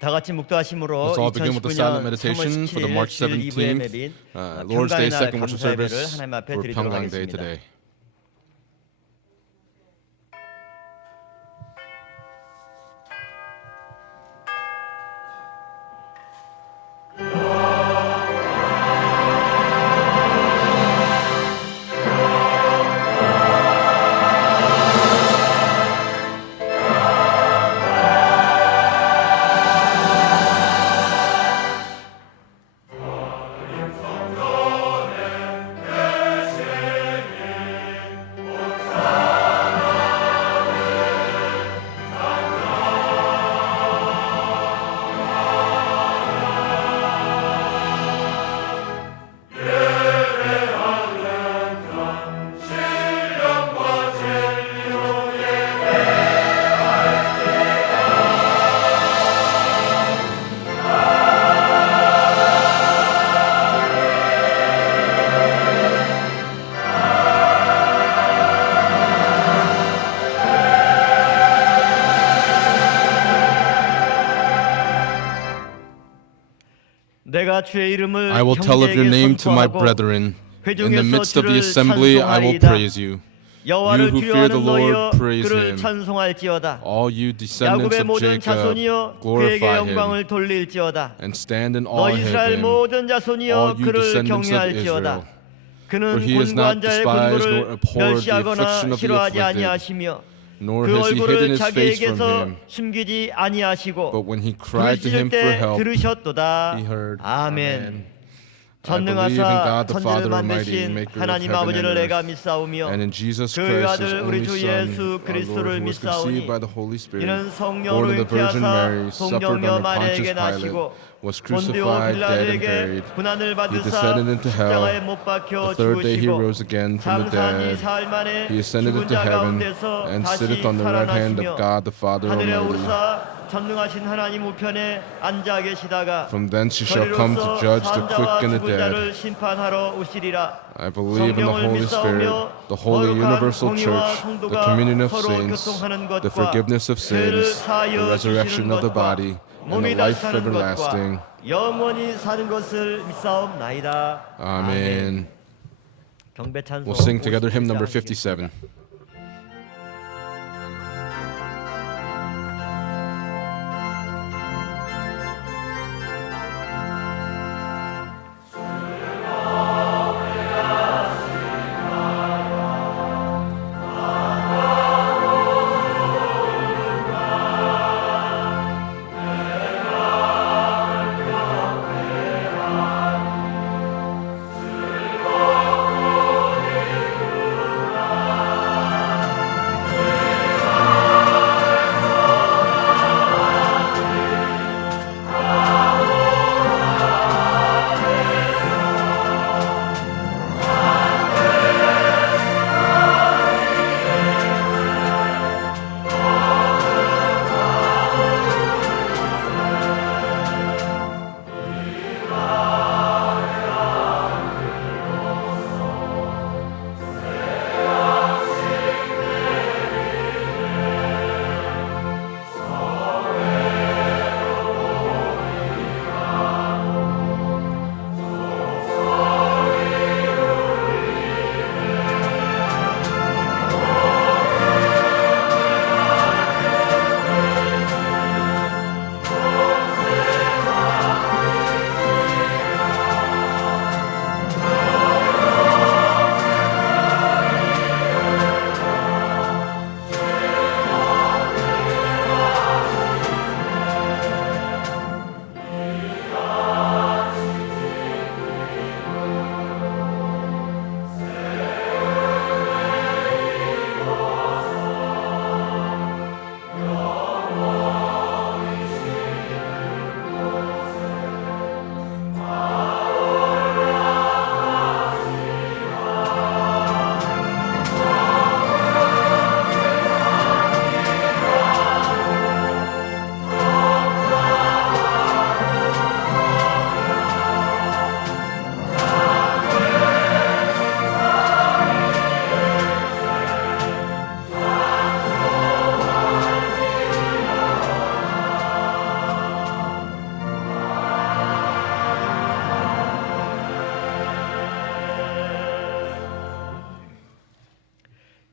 다 같이 묵도하심으로 Let's all begin with the silent 2019년 meditation 3월 for the 17일 March 주일 2부의 17th 맵인 Lord's Day 평강의 날 second worship 감사 예배를 service 하나님 앞에 for 드리도록 Pyeonggang Day 하겠습니다. today. 내가 주의 이름을 I will tell of your 형제에게 name to my 선포하고 brethren. In the 회중에서 midst of the 주를 assembly, I will 찬송하리이다. praise you. 여호와를 You who fear the 두려워하는 너희여 Lord, praise 그를 him. 찬송할지어다. All you descendants 야곱의 of 모든 Jacob, 자손이여 그에게 glorify him. 영광을 돌릴지어다. And stand in 너 awe of 이스라엘 him. 모든 자손이여 All you 그를 descendants of 경외할지어다. Israel. 그는 For he has 곤고한 not 자의 despised 곤고를 nor abhorred the 멸시하거나 affliction of the 싫어하지 afflicted, 아니하시며 nor 그 has he hidden 얼굴을 his face from 자기에게서 him. 숨기지 아니하시고 But when he cried to him 부르실 for 때 help, 들으셨도다. he heard. 아멘. I believe in 전능하사 God the Father 천지를 Almighty, 만드신 maker of 하나님 heaven 아버지를 and 내가 earth, 믿사오며 and in Jesus 그의 Christ, his 아들 우리 only 주 Son, 예수 our Lord, 그리스도를 who was conceived 믿사오니 by the Holy Spirit, 이는 born 성령으로 of the Virgin 잉태하사 Mary, suffered 동정녀 under Pontius 마리아에게 Pilate, 나시고 was 본디오 crucified, dead, and 빌라도에게 buried. 고난을 He 받으사 descended into hell. 십자가에 못 박혀 The third day he 죽으시고 rose again from the 장사니 dead. 사흘 만에 He ascended 죽은 into 자 heaven 가운데서 and 다시 sitteth on the right hand of 살아나시며 God the Father 하늘에 Almighty. 오르사 전능하신 하나님 우편에 앉아 계시다가 From thence he shall come to judge the quick and the 죽은 자를 dead. 심판하러 오시리라. I believe in the Holy Spirit, the holy universal church, the communion of saints, the forgiveness of sins, the resurrection of the body, and the life everlasting. 영원히 사는 것을 믿사옵나이다. Amen. 경배 찬송 We'll sing together hymn number 57. 57.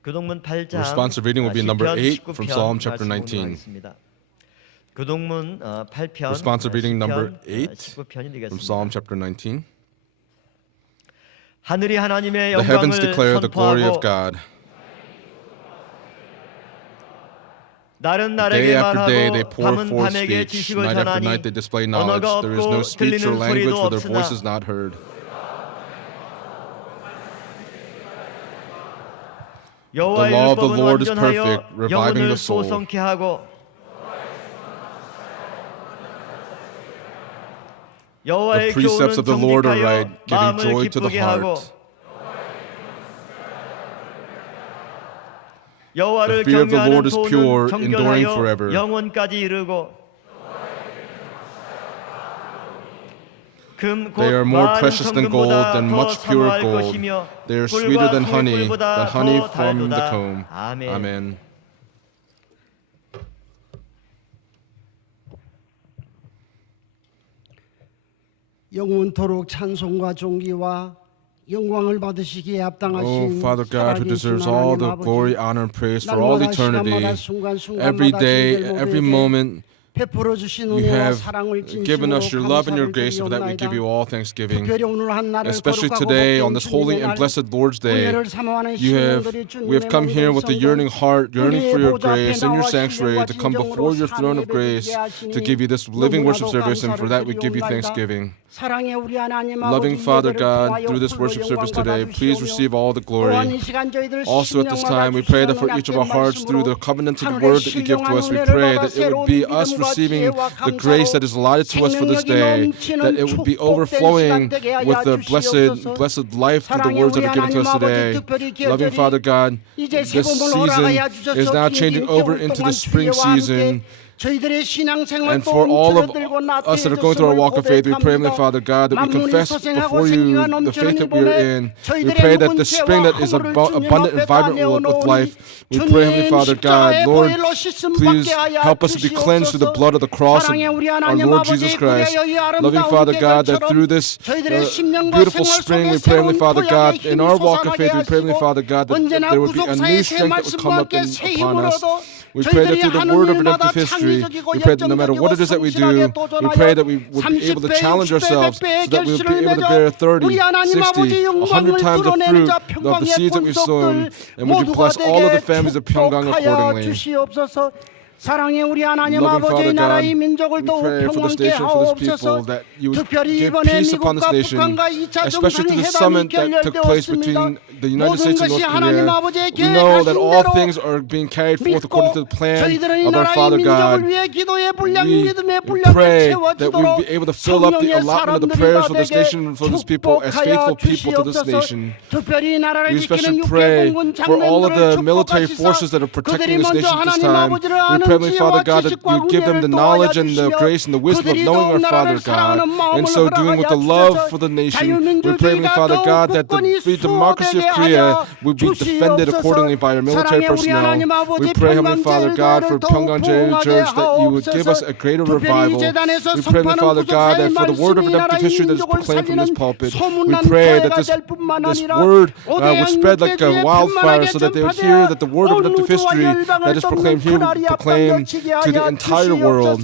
교동문 8장 Responsive reading will be number 8 19편 from Psalm chapter 말씀 19. 공유하겠습니다. 교동문 8편 Responsive reading number 8 19편이 from 되겠습니다. Psalm chapter 19. 하늘이 하나님의 The heavens 영광을 declare the glory of 선포하고 God. 날은 Day 날에게 after day they 말하고 pour 밤은 forth 밤에게 speech. 지식을 Night after 전하니 night they display knowledge. 언어가 There is no 없고 speech or 들리는 language, 소리도 for their voice is 없으나 not heard. 여호와의 The law of the 율법은 Lord is 완전하여 perfect, reviving 영혼을 the soul. 소성케 하고 여호와의 The precepts 교훈은 of the Lord are 정직하여 right, giving 마음을 joy to the 기쁘게 하고 heart. 여호와를 The fear of the 경외하는 Lord is pure, 도는 enduring 정결하여 forever. 영원까지 이르고 금 곧 They are more 많은 precious than gold, 성금보다 than 더 much pure 사모할 gold. 것이며 They are 꿀과 sweeter than honey, 소금보다 than honey 더 from the 달도다. comb. 아멘. Amen. 영원토록 찬송과 존귀와 영광을 받으시기에 Oh, 합당하신 Father God, who 살아계신 deserves all 하나님 the 아버지, glory, honor, and praise for all 날마다 eternity, 시간마다 순간순간마다 every day, 저희들 every 모두에게 moment, 베풀어 주신 you 은혜와 have 사랑을 given 진심으로 us your love and your 감사를 grace. For that we give you 드리옵나이다. all thanksgiving. 특별히 오늘 한 날을 Especially 거룩하고 today, on 복된 this holy 주님의 and 날, blessed Lord's Day, 은혜를 사모하는 we have 시민들이 come 주님의 here with a 성전, yearning heart, yearning for your 은혜의 보좌 앞에 grace in your 나와 sanctuary, to 신령과 come before your 진정으로 throne of 찬양을 grace, 드리게 하시니 to give you this living worship 너무나도 service, and for that we give you 감사를 thanksgiving. 사랑의 우리 하나님 Loving 아버지, Father 예배를 God, 통하여 through this 홀로 worship service 영광 today, please 받아주시오며 receive all the 또한 glory. 이 시간 저희들 Also at this 심령마다 time, we pray that for 주시는 each of our hearts, through the covenanted 하늘의 word that you give to us, we 신령한 pray 은혜를 that it would 받아 be 새로운 us 믿음과 receiving 지혜와 the grace that is allotted to us for this day, that it would be overflowing with the blessed life through the words that are given to us today. Loving Father God, this season is now changing over into the spring season. And for all of us that are going through our walk of faith, we pray, Heavenly Father God, that we confess before you the faith that we are in. We pray that the spring that is abundant and vibrant with life. We pray, Heavenly Father God, Lord, please help us to be cleansed through the blood of the cross of our Lord Jesus Christ. Loving Father God, that through this beautiful spring, we pray, Heavenly Father God, in our walk of faith, we pray, Heavenly Father God, that there would be a new strength that would come up upon us. We pray that through the word of redemptive history, we pray that no matter what it is that we do, we pray that we would be able to challenge ourselves so that we would be able to bear 30, 60, 100 times the fruit of the seeds that we've sown. And would you bless all of the families of Pyeonggang accordingly. 사랑의 우리 하나님 Loving 아버지 Father 나라 God, 이 민족을 we 더욱 pray for this 평강케 nation, for this people, 하옵소서. that you would 특별히 give 이번에 peace upon this 미국과 nation, 북한과 2차 especially through the 정상회담이 summit that took place between 결렬되었습니다. the United States and 모든 North 것이 하나님 Korea. 아버지의 We know that all 계획하신 things are being carried forth 믿고 according to the plan 저희들은 이 of our 나라 이 Father 민족을 God. 위해 기도의 분량 We 믿음의 분량을 pray that we will 채워주도록 be able to fill up the 성령의 allotment of the 사람들이 prayers for this 받게 nation, for this people, as faithful 축복하여 people to this 주시옵소서. nation. 특별히 이 나라를 We 지키는 especially pray 육해공군 for all of the 장병들을 military 축복하시사 forces that are protecting 그들이 this 먼저 nation at this 하나님 time. 아버지를 We 아는 pray, Heavenly Father 지혜와 God, that 지식과 you give them the 은혜를 knowledge and the 도와주시며 grace and the wisdom of 그들이 knowing our 더욱 Father 나라를 God. 사랑하는 And 마음을 so doing with the love 허락하여 for the nation, we pray, Heavenly 자유민주주의가 Father 더욱 God, that the 굳건히 free democracy of 수호되게 Korea 하여 will be defended accordingly by our military 사랑의 우리 personnel. 하나님 아버지 We pray, Heavenly Father God, for Pyeonggang Jail Church, that you would give us a greater revival. We pray, Heavenly Father God, that for the word of redemptive history that is proclaimed from this pulpit, we pray that this word would spread like a wildfire, so that they would hear that the word of redemptive history that is proclaimed here would proclaim to the entire world.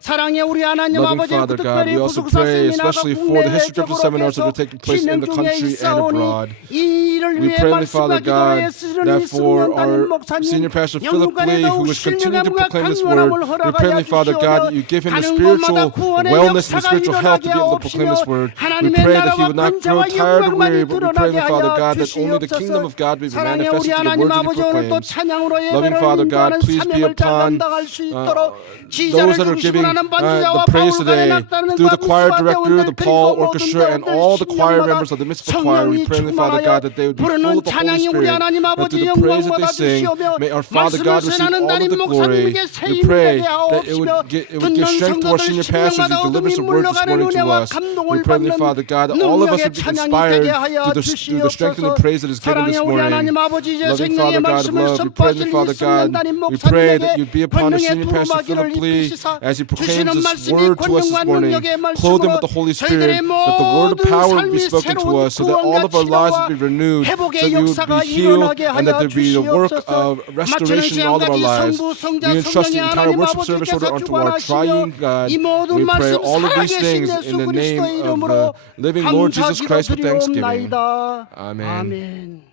사랑의 우리 하나님 Loving 아버지 Father God, 특별히 we also 구속사 pray 세미나가 especially for the 국내외 history of the seminars that are taking place in the country and abroad. 이 일을 We 위해 pray, Heavenly Father 말씀과 God, 기도에 쓰는 that 이승원 for 담임 our 목사님 senior pastor Philip Lee, 영육간에 who 더욱 is continuing to 신령함과 proclaim this word, 강건함을 we pray, Heavenly 허락하여 Father God, that you give him the spiritual wellness and spiritual health to be able to proclaim this word. We pray that he would not grow tired or weary, but we pray, Heavenly Father God, that only the kingdom of God be 사랑의 manifested 우리 through the 하나님 words that 아버지 he 오늘도 proclaims. 찬양으로 Loving 예배를 Father God, 인도하는 please be 사명을 잘 upon 감당할 수 있도록 those 지휘자를 that are 중심으로 giving 하는 the 반주자와 praise today, 바울과의 through the choir director, the Paul 그리고 orchestra, and all the choir members of the Mitzvah choir. We pray, Heavenly Father God, that they would be full of the Holy Spirit, that through the praise that they sing, may our Father God receive all of the glory. We pray that it would give strength to our senior pastors who delivers the word this morning to us. We pray, Heavenly Father God, that all of us would be inspired through the strengthening praise that is given this morning. Loving Father God of love, we pray, Heavenly Father God, we pray that you'd be be upon our 권능의 senior pastor Philip 두루마기를 Lee 입히시사 as he 주시는 proclaims this 말씀이 word to us this 권능과 morning. 능력의 Clothe him 말씀으로 with the Holy Spirit, 저희들의 that the word of 모든 power would be 삶이 spoken to 새로운 us, so that all 구원과 of our lives would be 치료와 renewed, so 회복의 that we would 역사가 be healed, 일어나게 and that 하여 there be the work 주시옵소서. of restoration in all of our lives. 성부, 성자, We entrust the 성령의 entire 하나님 worship service order 아버지께서 unto our triune God. 주관하시며 이 모든 We pray 말씀 all of these 살아계신 things 예수 in the name 그리스도의 of 이름으로 the living Lord Jesus Christ with thanksgiving. 감사기도드리옵나이다. Amen. 아멘.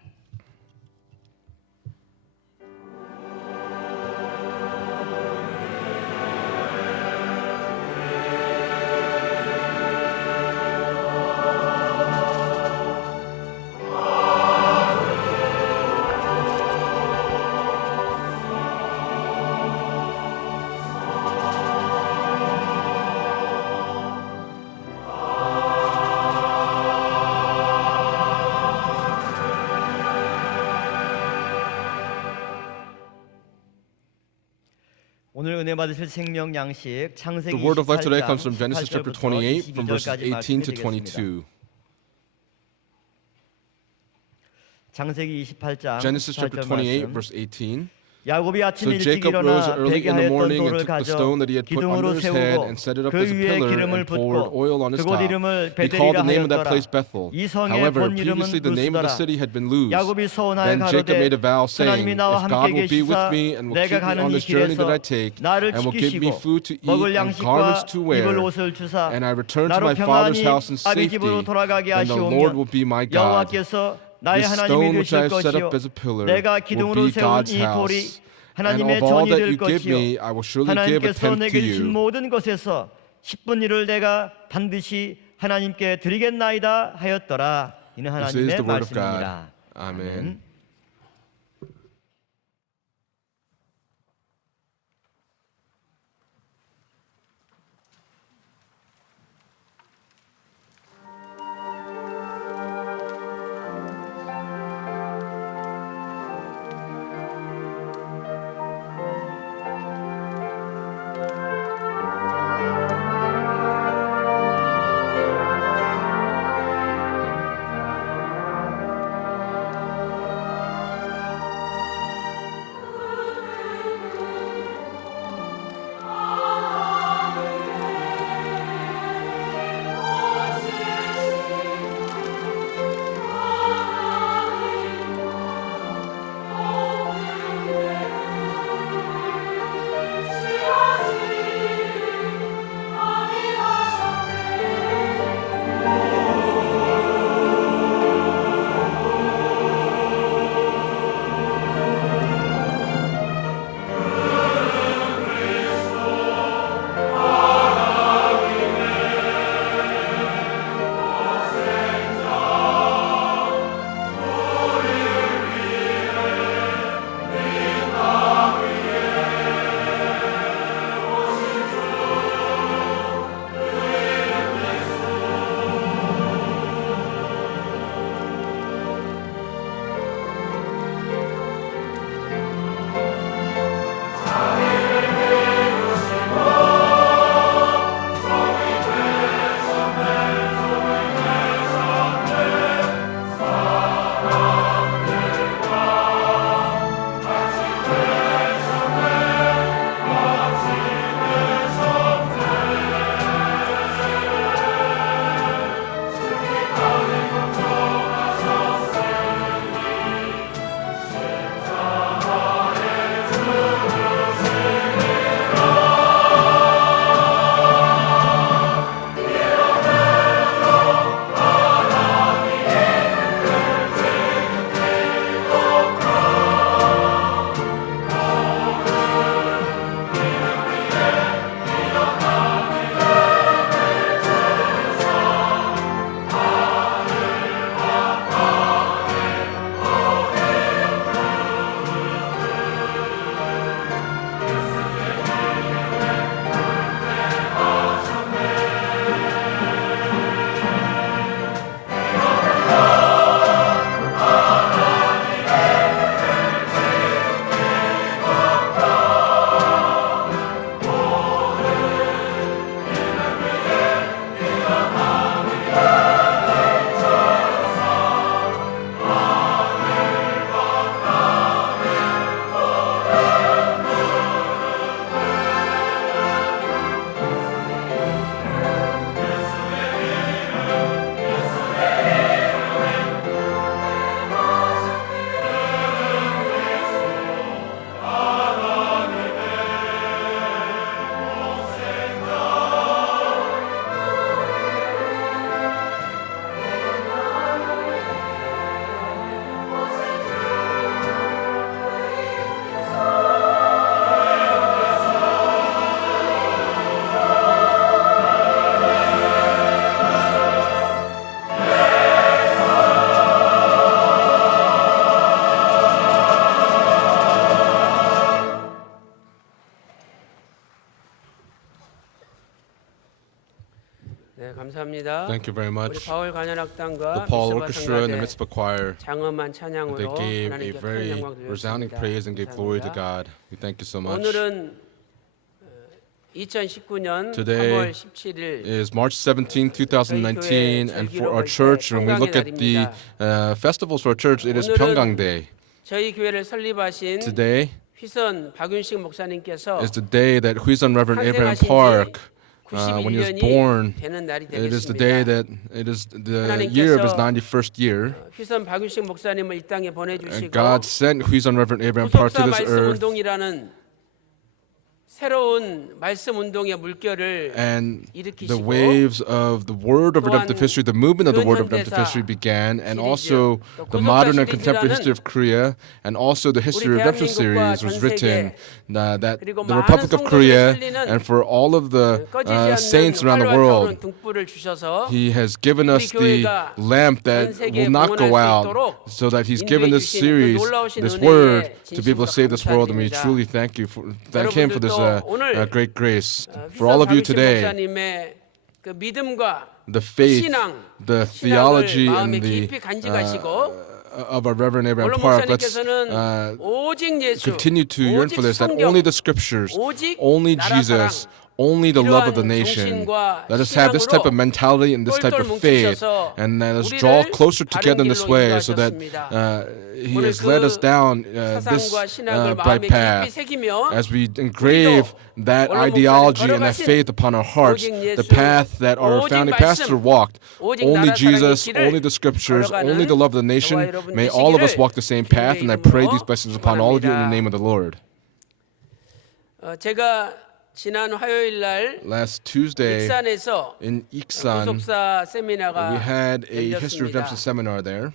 오늘 은혜 받으실 생명 양식 창세기 The word of life today 28장 comes from Genesis chapter 28, from verses 22절까지 18 to 말씀드리겠습니다. 22. 창세기 28장 Genesis chapter 28절 28, 말씀. verse 18. 야곱이 So 아침에 일찍 Jacob rose 일어나 early 베게 in the 하였던 morning and 돌을 took the 가져 stone that he had put 기둥으로 under his head 세우고 and set it up 그 as a 위에 pillar 기름을 and poured 붓고 oil on his 그곳 top. 이름을 He called 베델이라 the name of that 하였더라. place Bethel. 이 성의 However, 본 이름은 previously the name of the 루스더라. city had been Luz. 야곱이 서원하여 Then Jacob made 가로되 a vow, saying, 하나님이 나와 If God 함께 will be with 계시사 me and will 내가 keep me 가는 on 이 this journey that I 길에서 take 나를 and will give me 지키시고 food to eat 먹을 and garments 양식과 to wear, 입을 옷을 주사 and I return to 나로 my father's 평안히 house in 아비 safety, 집으로 돌아가게 then the Lord will 하시오면 be my God. 여호와께서 나의 This 하나님이 stone which 되실 I have set 것이요 up as a pillar 내가 will 기둥으로 be 세운 God's 이 돌이 house. And 하나님의 of all 전이 that 될 you give me, 것이요 I will surely give a 하나님께서 tenth 내게 to 주신 you. 모든 것에서 10분 1을 내가 반드시 하나님께 드리겠나이다 하였더라. 이는 This is 하나님의 the word of God. 말씀입니다. Amen. 네, 감사합니다. Thank you very 우리 much. 바울 The 관현악단과 Paul 미스바 Orchestra and the 성가대 Mitzvah Choir, 장엄한 they 찬양으로 gave a 하나님께 큰 very 영광 resounding 드렸습니다. praise and gave glory to 감사합니다. God. We thank you so much. 오늘은 2019년 Today 3월 17일 is March 17, 2019, and for our church, when we look at the festivals for our church, it is Pyeonggang Day. 저희 교회를 설립하신 Today 휘선 박윤식 목사님께서 is the day that Huisun Reverend Abraham 탄생하신 지 Park, when he was 91년이 born, 되는 날이 it is the day 되겠습니다. that it is the year of his 91st year. 휘선 박윤식 목사님을 이 땅에 And 보내주시고 God sent Huisun Reverend Abraham Park to 구속사 this 말씀 earth, 운동이라는 새로운 말씀 운동의 물결을 and the 일으키시고 waves of the word of redemptive history, the movement of the word of redemptive history began, and also the modern and contemporary history of Korea, and also the history of redemption series was written, that the Republic of Korea, and for all of the saints around the world, 등불을 주셔서 He has given us the lamp that will not go out, so that He's given this series, this word, to be able to save this world, and we truly thank Him for this great grace. For all of you today, 목사님의 그 믿음과 the faith, 신앙, the 신앙을 theology, 마음에 and the 깊이 간직하시고 of our Reverend Abraham 물론 Park, let's 목사님께서는 오직 예수, continue to yearn 오직 for this, that 성경, only the scriptures, 오직 only 나라 Jesus, 사랑, only the love of the 이러한 nation. 정신과 Let us have this type of 신앙으로 mentality and this type of faith, 똘똘 and let us 뭉치셔서 draw 우리를 closer together in this 바른 way, 길로 so that 인도하셨습니다. He 오늘 has led us 그 down this 사상과 신앙을 bright 마음에 깊이 path. 새기며 As we engrave that 오늘 ideology 목사님 and that 걸어가신 faith upon our hearts, 오직 the 예수, path that our 오직 founding 말씀, pastor walked, 오직 only 나라 사랑의 Jesus, 길을 only the scriptures, 걸어가는 only the love of the nation, 저와 여러분 may all of us 되시기를 walk the same path, and I pray these blessings upon all of you in the 축원합니다. name of the Lord. 제가 지난 화요일 날 Last Tuesday 익산에서 in Iksan, 구속사 세미나가 we had a History of 열렸습니다. Redemption seminar there.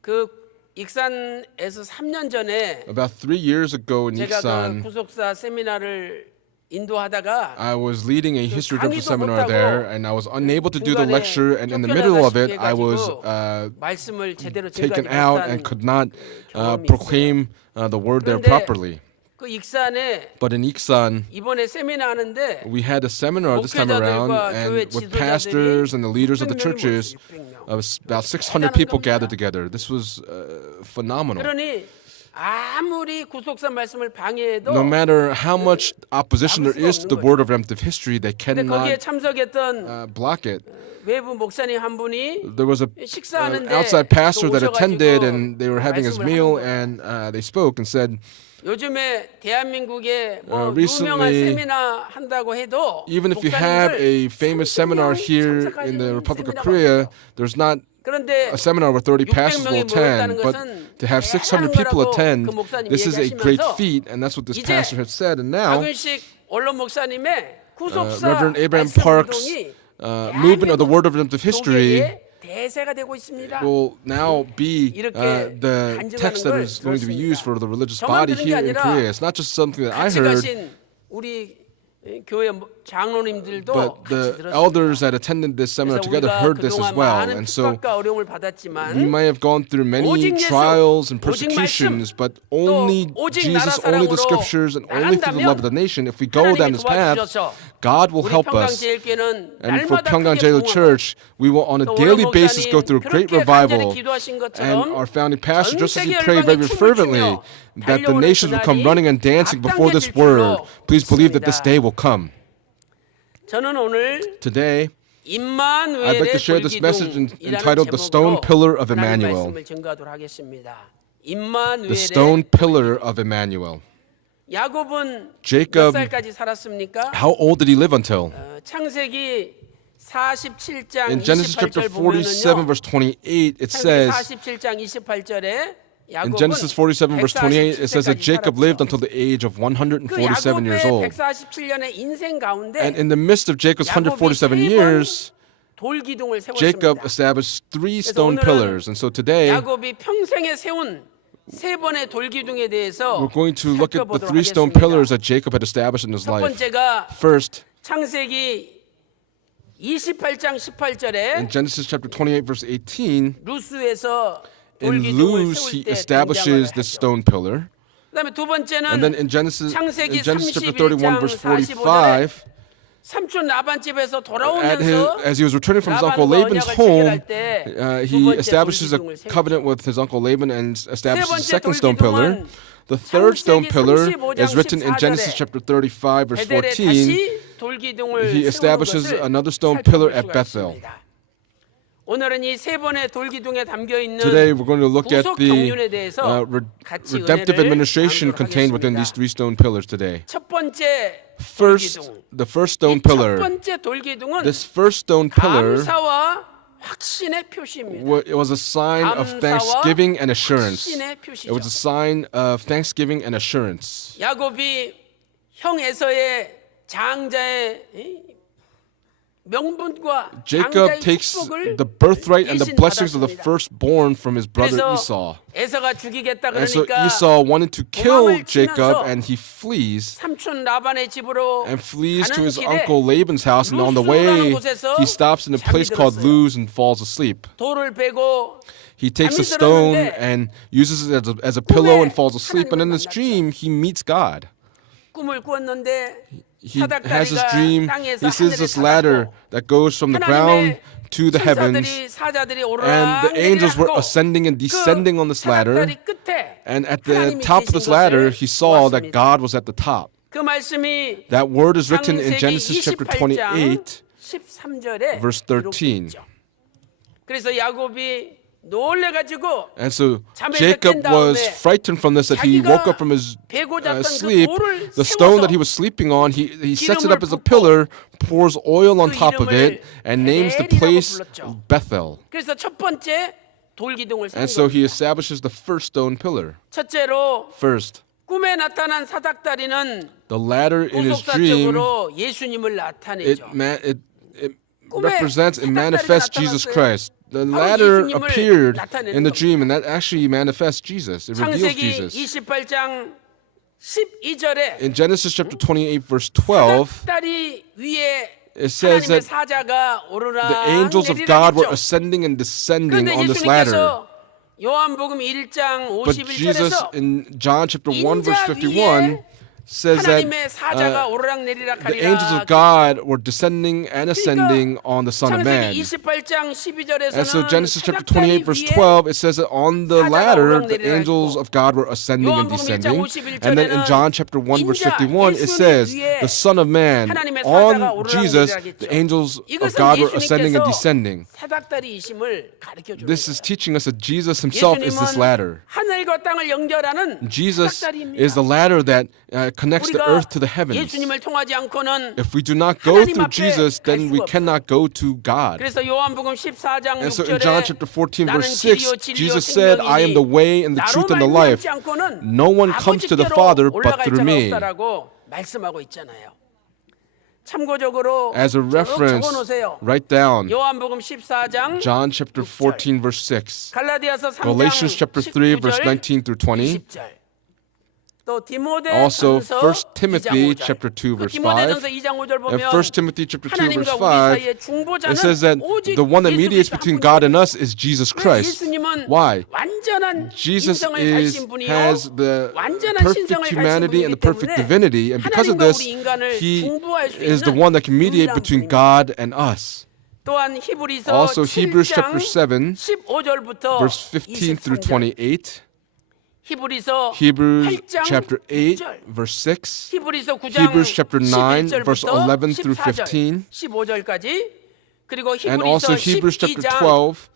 그 익산에서 3년 전에 About 3 years ago in 제가 그 Iksan, 구속사 세미나를 인도하다가 I was leading a History of Redemption 강의도 seminar 못하고 there, and I was unable to do the 중간에 lecture, and in the middle of it, 쫓겨나다시피 I was 해가지고 말씀을 제대로 taken 전가하지 out and 못한 could not 경험이 proclaim the word there 그런데 properly. 그 익산에 But in Iksan, 이번에 세미나 하는데 we had a seminar this time around, and with pastors and the leaders of the churches, about 600 people gathered together. This was phenomenal. 그러니 아무리 구속사 말씀을 방해해도 No matter how much opposition there is to the word of redemptive history, they 근데 거기에 cannot 참석했던 block it. 외부 목사님 한 분이 There was a 식사하는데 outside pastor 또 that attended, and 오셔가지고 they were having his 말씀을 meal, 하는 거예요. and they spoke and said, 요즘에 대한민국에 뭐 recently, 유명한 세미나 한다고 해도 even if you have a famous seminar here in the Republic of Korea, there's not 그런데 a seminar where 30 pastors will 600명이 모였다는 attend, but 것은 to have 600 대단한 people 거라고 attend, 그 목사님 this is a great 얘기하시면서 feat, and that's what this 이제 pastor had said. And now, 박윤식 원로 목사님의 구속사 Reverend Abraham 말씀 Park's 운동이 movement of the word of redemptive history 교계의 대세가 되고 있습니다. will now be 이렇게 the 간증하는 text that 걸 is going to be used for the religious 저만 body 들은 게 here in 아니라 Korea. It's not just something that I 같이 heard, 가신 우리 교회 장로님들도 but 같이 the 들었습니다. elders that attended this seminar 그래서 together 우리가 heard this as 그동안 well. 많은 And so 핍박과 어려움을 받았지만 we may have gone through many 오직 예수, trials and 오직 persecutions, 말씀, but only 오직 Jesus, 나라 only the 사랑으로 scriptures, and only through the love of the nation. If we go down 하나님이 this path, 도와주셔서 God will 우리 help us. 평강제일교회는 And for 날마다 Pyeonggang 크게 Jail 부흥하고 Church, we will on a 또 daily 원로 basis go 목사님 through a great 그렇게 간절히 revival. 기도하신 And 것처럼 our founding pastor, just as he 전 prayed 세계 very 열방이 춤을 fervently, 추며 that the 달려오는 nations will come 그날이 running and dancing before this 앞당겨질 word. 줄로 Please believe that this 믿습니다. day will come. 저는 오늘 Today, I'd like to 임마누엘의 share this message 돌기둥이라는 entitled The Stone 제목으로 Pillar of 하나님 Emmanuel. 말씀을 증거하도록 하겠습니다. The 임마누엘의 stone pillar of Emmanuel. 야곱은 몇 Jacob, 살까지 살았습니까? how old did he live until? 창세기 47장 In Genesis chapter 28절 47, 보면은요. verse 28, it 창세기 says, 47장 28절에 in Genesis 47, verse 28, it says that Jacob lived until the age of 147 years old. 147년의 인생 가운데 And in the midst of Jacob's 147 years, 돌기둥을 Jacob 세웠습니다. established 3 그래서 stone 오늘은 pillars. And so today, 야곱이 평생에 세운 세 번의 돌기둥에 대해서 we're going to look at the 살펴보도록 3 stone 하겠습니다. pillars that Jacob had established in his 첫 life. 번째가 First, 창세기 28장 in 18절에 Genesis chapter 28, verse 18, 루스에서 in 돌기둥을 Luz, he 세울 때 establishes 등장을 this 하죠. stone pillar. 그다음에 두 번째는 And then in Genesis 창세기 chapter 31, 31장 verse 45절에 45, 삼촌 라반 집에서 As 돌아오면서 he was returning from his uncle 라반과 Laban's 언약을 home, 체결할 때 he 두 번째 establishes a 돌기둥을 세우죠. covenant with his uncle Laban and establishes the 번째 second stone pillar. 돌기둥은 The third stone 창세기 pillar 35장 is written in 14절에 Genesis chapter 35, verse 베델에 14. 다시 돌기둥을 He 세우는 establishes 것을 another stone 살펴볼 pillar at 수가 Bethel. 있습니다. 오늘은 이 세 번의 돌기둥에 담겨 있는 Today we're going to look at 구속 the 경륜에 대해서 같이 redemptive 은혜를 administration 나누도록 contained within these 하겠습니다. three stone pillars today. 첫 번째 First, 돌기둥. the first stone 이 첫 pillar. 번째 돌기둥은 This first stone pillar 감사와 확신의 표시입니다. it was a sign of 감사와 thanksgiving and assurance. 확신의 It was a 표시죠. sign of thanksgiving and assurance. 야곱이 형 에서의 장자의 명분과 Jacob 장자의 takes 축복을 the birthright and the 대신 blessings of the 받았습니다. firstborn from his brother 그래서 Esau. 에서가 죽이겠다 And so 그러니까 Esau wanted to kill 도망을 Jacob 치면서 and he flees 삼촌 라반의 집으로 and flees to 가는 his 길에 uncle Laban's house, and on the 루스라는 way 곳에서 he stops in a place called 잠이 Luz and falls asleep. 돌을 베고 He takes a 잠이 stone 들었는데 and uses it as a pillow and 꿈에 falls asleep, and in his 하나님을 dream he meets God. 꿈을 꾸었는데 He has his 사닥다리가 dream. 땅에서 He sees 하늘에 this ladder 닿았고 that goes from the ground 하나님의 to the heavens, 천사들이 사자들이 and the angels were 오르락내리락하고 ascending and descending on this ladder. 사닥다리 끝에 And at the 하나님이 top of 계신 this ladder, 것을 he saw that 보았습니다. God was at the top. 그 말씀이 That word is written in 창세기 Genesis chapter 28장 28, 13절에 verse 13. 그래서 야곱이 놀래가지고 And so 잠에서 Jacob 깬 was 다음에 frightened from this, that he woke up from his 베고 잤던 그 sleep. 돌을 The stone that he 세워서 was sleeping on, he sets it 기름을 up as a 붓고 pillar, pours oil on 그 top of it, 이름을 and names the 베델이라고 place 불렀죠. Bethel. 그래서 첫 번째 돌기둥을 세운 And so 거예요. he establishes the first stone pillar. 첫째로 First, 꿈에 나타난 사닥다리는 the ladder in his dream, 구속사적으로 예수님을 나타내죠. it 꿈에 represents, it 사닥다리가 manifests Jesus 나타났어요. Christ. The 바로 ladder 예수님을 appeared 나타내는 in the 겁니다. dream, and that actually manifests Jesus. It reveals 창세기 Jesus. 28장 12절에 In Genesis chapter 28, verse 12, 사닥다리 위에 it says 하나님의 that 사자가 오르락 the angels of God were 내리락 했죠. ascending and descending 그런데 on this ladder. 예수님께서 요한복음 1장 But Jesus 51절에서 in John chapter 1 verse 인자 51 says that 하나님의 사자가 오르락 내리락 the angels of 하리라. God were descending and ascending on the Son of Man. 창세기 28장 And so 12절에서는 Genesis chapter 28 verse 12, it says that on the ladder the angels of God were ascending and descending. And then in John chapter 1 verse 51, it says the Son of Man, on Jesus, the angels of God were ascending and descending. 사닥다리이심을 가르쳐 주는 This is 거예요. teaching us that Jesus himself is this ladder. 하늘과 땅을 연결하는 Jesus 사닥다리입니다. is the ladder that connects the 우리가 earth to the heavens. 예수님을 통하지 않고는 If we do not go 하나님 through 앞에 Jesus, 갈 then 수가 we 없어요. cannot go to God. 그래서 요한복음 14장 And so in 6절에 John chapter 14 나는 verse 길이요 6, 진리요 Jesus said, I am the way and the truth and the life. No one comes to the Father but through me. 라고 말씀하고 있잖아요. 참고적으로 As a reference, 적어놓으세요. write down 요한복음 14장 John chapter 14 verse 6, 갈라디아서 3장 Galatians chapter 3 verse 19절 19 through 20, 20절. 또 also 디모데전서 1 Timothy 2장 5절. chapter 2 그 verse 5, 디모데전서 2장 5절 and 보면 1 Timothy chapter 2 verse 하나님과 우리 5, 사이의 중보자는 it says that 오직 the one that 예수 mediates 그리스도 between 한 God and 분이거든요. us is Jesus 왜 Christ. 예수님은 Why? 완전한 Jesus 인성을 가진 has 분이요 the 완전한 perfect 신성을 가진 humanity 분이기 and the perfect 때문에 divinity, and because of 하나님과 this, 우리 인간을 he 중보할 수 is the 있는 one that can mediate 유일한 between 분입니다. God and us. 또한 히브리서 Also, Hebrews 7장 chapter 7, 15절부터 verse 15 through 28, 히브리서 Hebrews 8장 chapter 8, 6절, verse 6, 히브리서 9장 Hebrews chapter 9, verse 11절부터 11 through 14절, 15, 15절까지 그리고 and also 히브리서 Hebrews chapter 12장 12,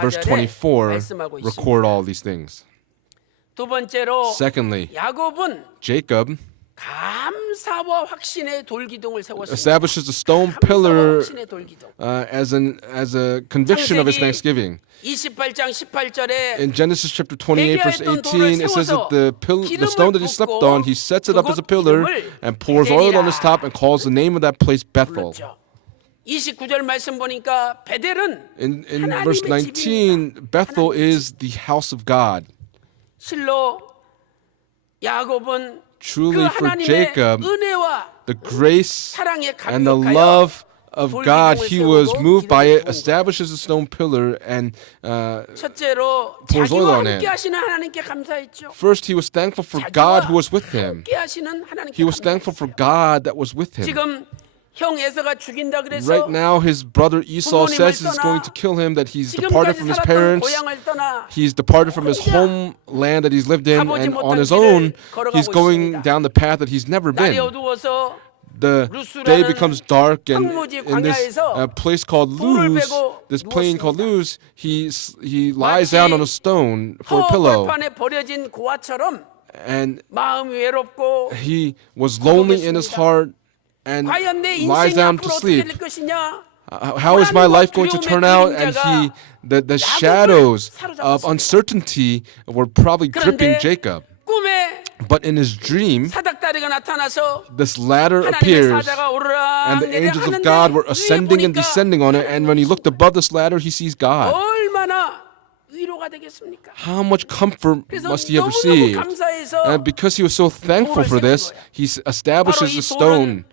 verse 24절에 24 말씀하고 있습니다. record all these things. 두 번째로 Secondly, 야곱은 Jacob 감사와 확신의 돌기둥을 세웠습니다. establishes a stone 감사와 pillar 확신의 돌기둥. as a conviction of his thanksgiving. 28장 18절에 In Genesis chapter 28, verse 18, it says that the stone that he slept on, he sets it up as a pillar and pours oil on its top and calls the name of that place Bethel. 29절 말씀 보니까 베델은 In verse 19, Bethel is the house of God. 실로 야곱은 Truly 그 for 하나님의 Jacob, 은혜와 the grace 사랑에 and the 감격하여 love of God, he was moved by it, 기름을 establishes a stone pillar, and 첫째로 pours oil 자기와 on it. 함께 하시는 하나님께 감사했죠. first he was thankful for God who was with him. 함께 하시는 하나님께 He was thankful for 감사했어요. God that was with him. 지금 형 에서가 죽인다 그래서 Right now, his brother Esau says he's going to kill him, that he's departed 지금까지 from his 살았던 parents. 고향을 떠나 He's departed from his homeland that he's lived in, and on his own, he's going down the path that he's never 날이 been. 어두워서 The day becomes dark, and in this place called Luz, this plain called Luz, he lies down on a stone for a pillow, 벌판에 버려진 고아처럼 and 마음이 외롭고 he was lonely in his heart and 과연 내 lies 인생이 down 앞으로 to 어떻게 sleep. 될 것이냐? How is my life going to turn out? And the shadows of uncertainty were probably gripping Jacob. 꿈에 But in his dream, 사닥다리가 나타나서 this ladder 하나님의 appears, 사자가 오르락 and the angels of God were 내려가는데 ascending and 위에 보니까 descending on it. And when he looked above this ladder, he sees God. 얼마나 위로가 되겠습니까? How much comfort 그래서 must he have 너무너무 received? 감사해서 And because he was so thankful for this, he establishes 바로 이 the stone.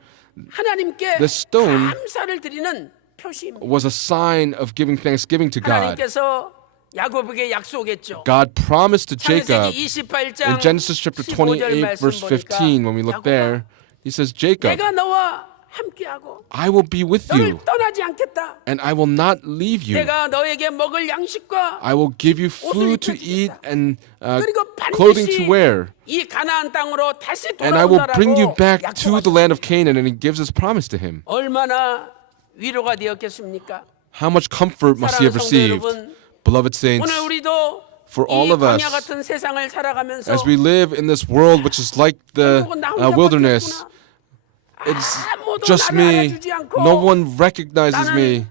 하나님께 The stone 감사를 드리는 표시입니다. Was a sign of giving thanksgiving to God. 하나님께서 야곱에게 약속했죠. God promised to Jacob 창세기 28장 in Genesis chapter 28, verse 15, when we look there, he says, Jacob, 내가 너와 함께하고 I will be with 너를 you, 떠나지 않겠다. and I will not leave you. 내가 너에게 먹을 양식과 I will give you food to eat and 그리고 clothing to 반드시 wear. 이 가나안 땅으로 다시 And I will bring you 돌아온다라고 back to the 약속하셨습니다. land of Canaan, and he gives his promise to him. 얼마나 위로가 되었겠습니까? How much comfort must he have 사랑하는 성도 received? 여러분, Beloved saints, 오늘 우리도 for 이 all of us, 광야 같은 세상을 살아가면서 as we live in this world which is like the 결국은 나 혼자 wilderness, 버텼구나. it's 아무도 just 나를 me. 알아주지 않고 No one recognizes 나는 me.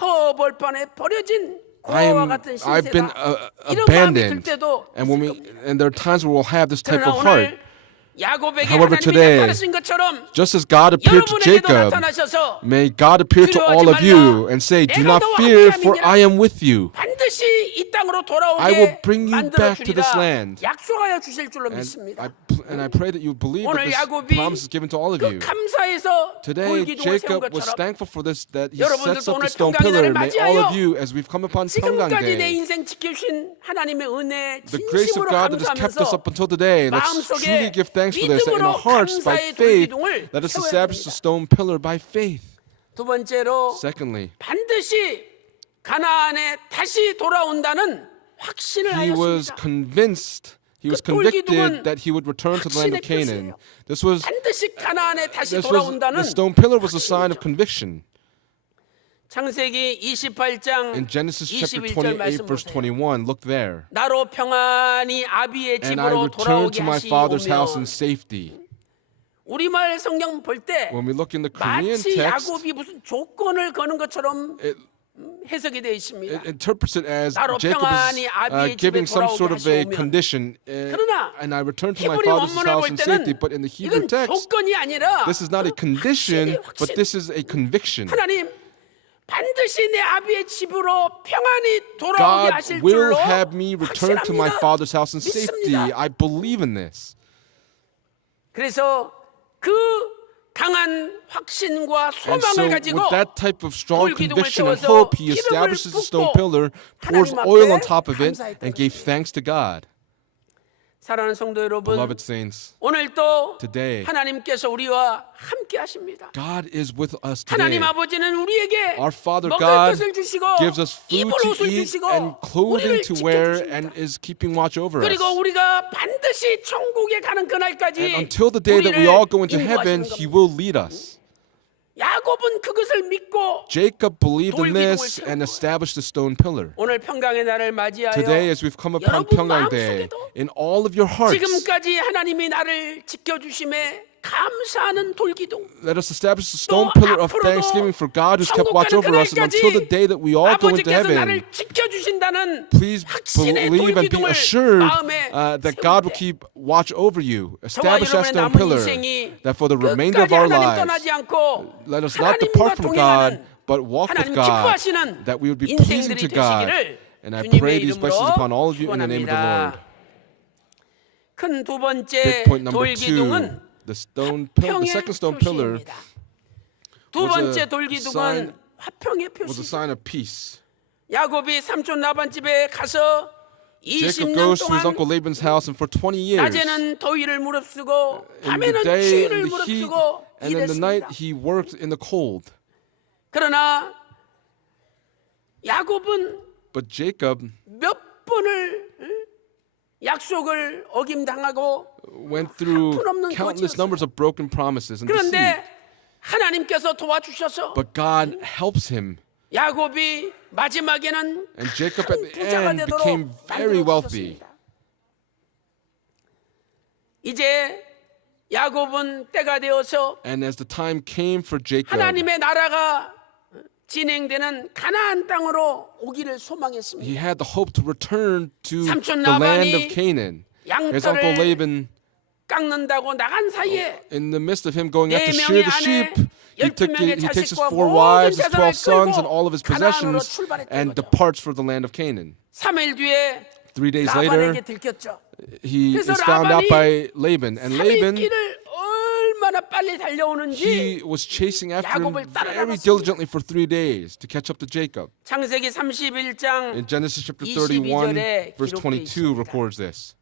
허벌판에 버려진 고아와 같은 I've been 신세다. 이런 마음이 들 abandoned. 때도 And when 있을 겁니다. and there are times where we'll have this type 그러나 of heart. 오늘 야곱에게 However, 하나님이 today, 나타나신 것처럼 Just as God appeared to 여러분에게도 Jacob, 나타나셔서 may God appear to all of you and say, Do not fear, for I am with you. 반드시 이 땅으로 I will 돌아오게 bring you 만들어 back to this 주리라 land. 약속하여 주실 줄로 And 믿습니다. I pray that you believe that 오늘 this 야곱이 promise is given to all of 그 you. 감사해서 Today, 돌기둥을 세운 Jacob was 것처럼 thankful for this, that he 여러분들도 sets up 오늘 the stone 평강의 pillar. 날을 May all of 맞이하여 you, as we've come upon 평강 지금까지 내 Day, 인생 지켜주신 하나님의 은혜 the grace of 진심으로 God that has kept us 감사하면서 up until today, let's 마음속에 truly give thanks for this. And in our 믿음으로 hearts, by 감사의 faith, 돌기둥을 let us 세워야 establish the 됩니다. stone pillar by faith. 두 번째로 Secondly, 반드시 가나안에 다시 돌아온다는 확신을 he was 하였습니다. convinced, he was 그 돌기둥은 convicted that he would return to the land of 확신의 Canaan. 표시예요. This was 반드시 가나안에 다시 the 돌아온다는 stone pillar was a sign of conviction. 창세기 28장 In Genesis chapter 21절 28, 말씀 verse 보세요. 21, look there. 나로 평안히 아비의 And I 집으로 returned 돌아오게 to my father's house in 하시오며 safety. 우리말 성경 볼 때 When we look in the Korean 마치 text, 야곱이 무슨 조건을 거는 것처럼 it 해석이 되어 있습니다. interprets it as 나로 Jacob 평안히 is 아비의 집에 giving some sort of a 돌아오게 하시오면. condition. 그러나 And I returned to my 히브리 father's 원문을 house 볼 in 때는 safety. But in the Hebrew 이건 text, 조건이 아니라 this is not a condition, 확신. but this is a conviction. 하나님 반드시 내 아비의 집으로 평안히 돌아오게 God 하실 will 줄로 have me return to my 확신합니다. father's house in safety. 믿습니다. I believe in this. 그래서 그 강한 확신과 And so, 소망을 가지고 with that type of strong 돌기둥을 conviction and 세워서 hope, he 기름을 establishes the stone 붓고 pillar, pours 하나님 oil 앞에 on top of it, 감사했던 and gave thanks to God. 사랑하는 성도 여러분, Beloved saints, 오늘도 today, 하나님께서 우리와 함께 하십니다. God is with us 하나님 today. 아버지는 우리에게 Our Father 먹을 God 것을 주시고 gives us food 입을 to 옷을 eat 주시고 and clothing 우리를 to wear 지켜주십니다. and is keeping watch over us. 그리고 우리가 반드시 천국에 가는 그날까지 And until the day that we 우리를 all go into heaven, 인도하시는 He 겁니다. will lead us. 야곱은 그것을 믿고 Jacob believed in 돌기둥을 this 세운 and 거예요. established the stone pillar. 오늘 평강의 날을 맞이하여 Today, as we've come upon 여러분 Pyongyang Day, 마음속에도 in all of your hearts, 지금까지 하나님이 나를 지켜주심에 감사하는 돌기둥 let us establish the stone pillar of thanksgiving for God who's kept watch over us. And until the day that we all go into 아버지께서 heaven, 나를 지켜주신다는 please 확신의 believe and be 돌기둥을 assured 마음에 that God will 세울 때 keep watch over you. 저와 Establish that 여러분의 stone 남은 pillar, 인생이 that for the remainder of 끝까지 our 하나님 lives, 떠나지 않고 let us not 하나님과 depart from God, 동행하는 but walk with 하나님 God, 기뻐하시는 that we would be pleasing 인생들이 to God. 되시기를 And I 주님의 pray these blessings 이름으로 upon all of you in the name of the Lord. 축원합니다. 큰 두 번째 Big point number 돌기둥은 2, the 화평의 second stone pillar 표시입니다. 두 was a 번째 돌기둥은 화평의 was a 표시. sign of peace. 야곱이 삼촌 라반 집에 가서 Jacob 20년 goes to his 동안 uncle Laban's house, and for 20 years, 낮에는 더위를 무릅쓰고 in the 밤에는 day, 추위를 in the heat, 무릅쓰고 And in the night 일했습니다. he worked in the cold. 그러나 야곱은 But Jacob 몇 번을 약속을 어김당하고 went through 한푼없는 countless 거지였어요. numbers of broken promises and deceit. 그런데 하나님께서 도와주셔서 But God helps him. 야곱이 마지막에는 And Jacob at 큰 the 부자가 end 되도록 became very wealthy. 만들어주셨습니다. 이제 야곱은 때가 되어서 And as the time came for Jacob, 하나님의 나라가 진행되는 가나안 땅으로 오기를 소망했습니다. he had the hope to return to 삼촌 the land of 라반이 Canaan. His uncle 양털을 Laban, 깎는다고 나간 사이에 in the midst of him going out to 네 shear 명의 the sheep, 아내, he takes his 12명의 4 자식과 wives, his 모든 12 sons, 재산을 and all of his 끌고 가나안으로 possessions, 출발했던 and 거죠. departs for the land of Canaan. 3일 뒤에 3 days later, 라반에게 들켰죠. he 그래서 is found out 라반이 by Laban. And 3일 Laban, 길을 얼마나 빨리 달려오는지 he was chasing after him 야곱을 very 따라잡았습니다. diligently for 3 days to catch up to Jacob. 창세기 31장 In Genesis chapter 22절에 31, verse 기록되어 22 있습니다. records this.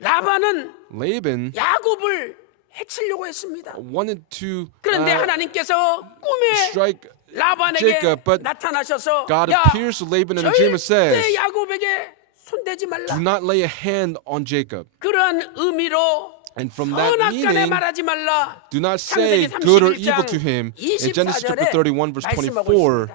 라반은 Laban 야곱을 해치려고 했습니다. wanted to 그런데 하나님께서 꿈에 strike 라반에게 Jacob, but 나타나셔서 God 야, appears to Laban in a dream and 절대 says, 야곱에게 손대지 말라. do not lay a hand on Jacob. 그러한 의미로 And from that 선악간에 meaning, 말하지 말라. do not say 창세기 good or 31장 evil to him. In Genesis chapter 31, verse 24,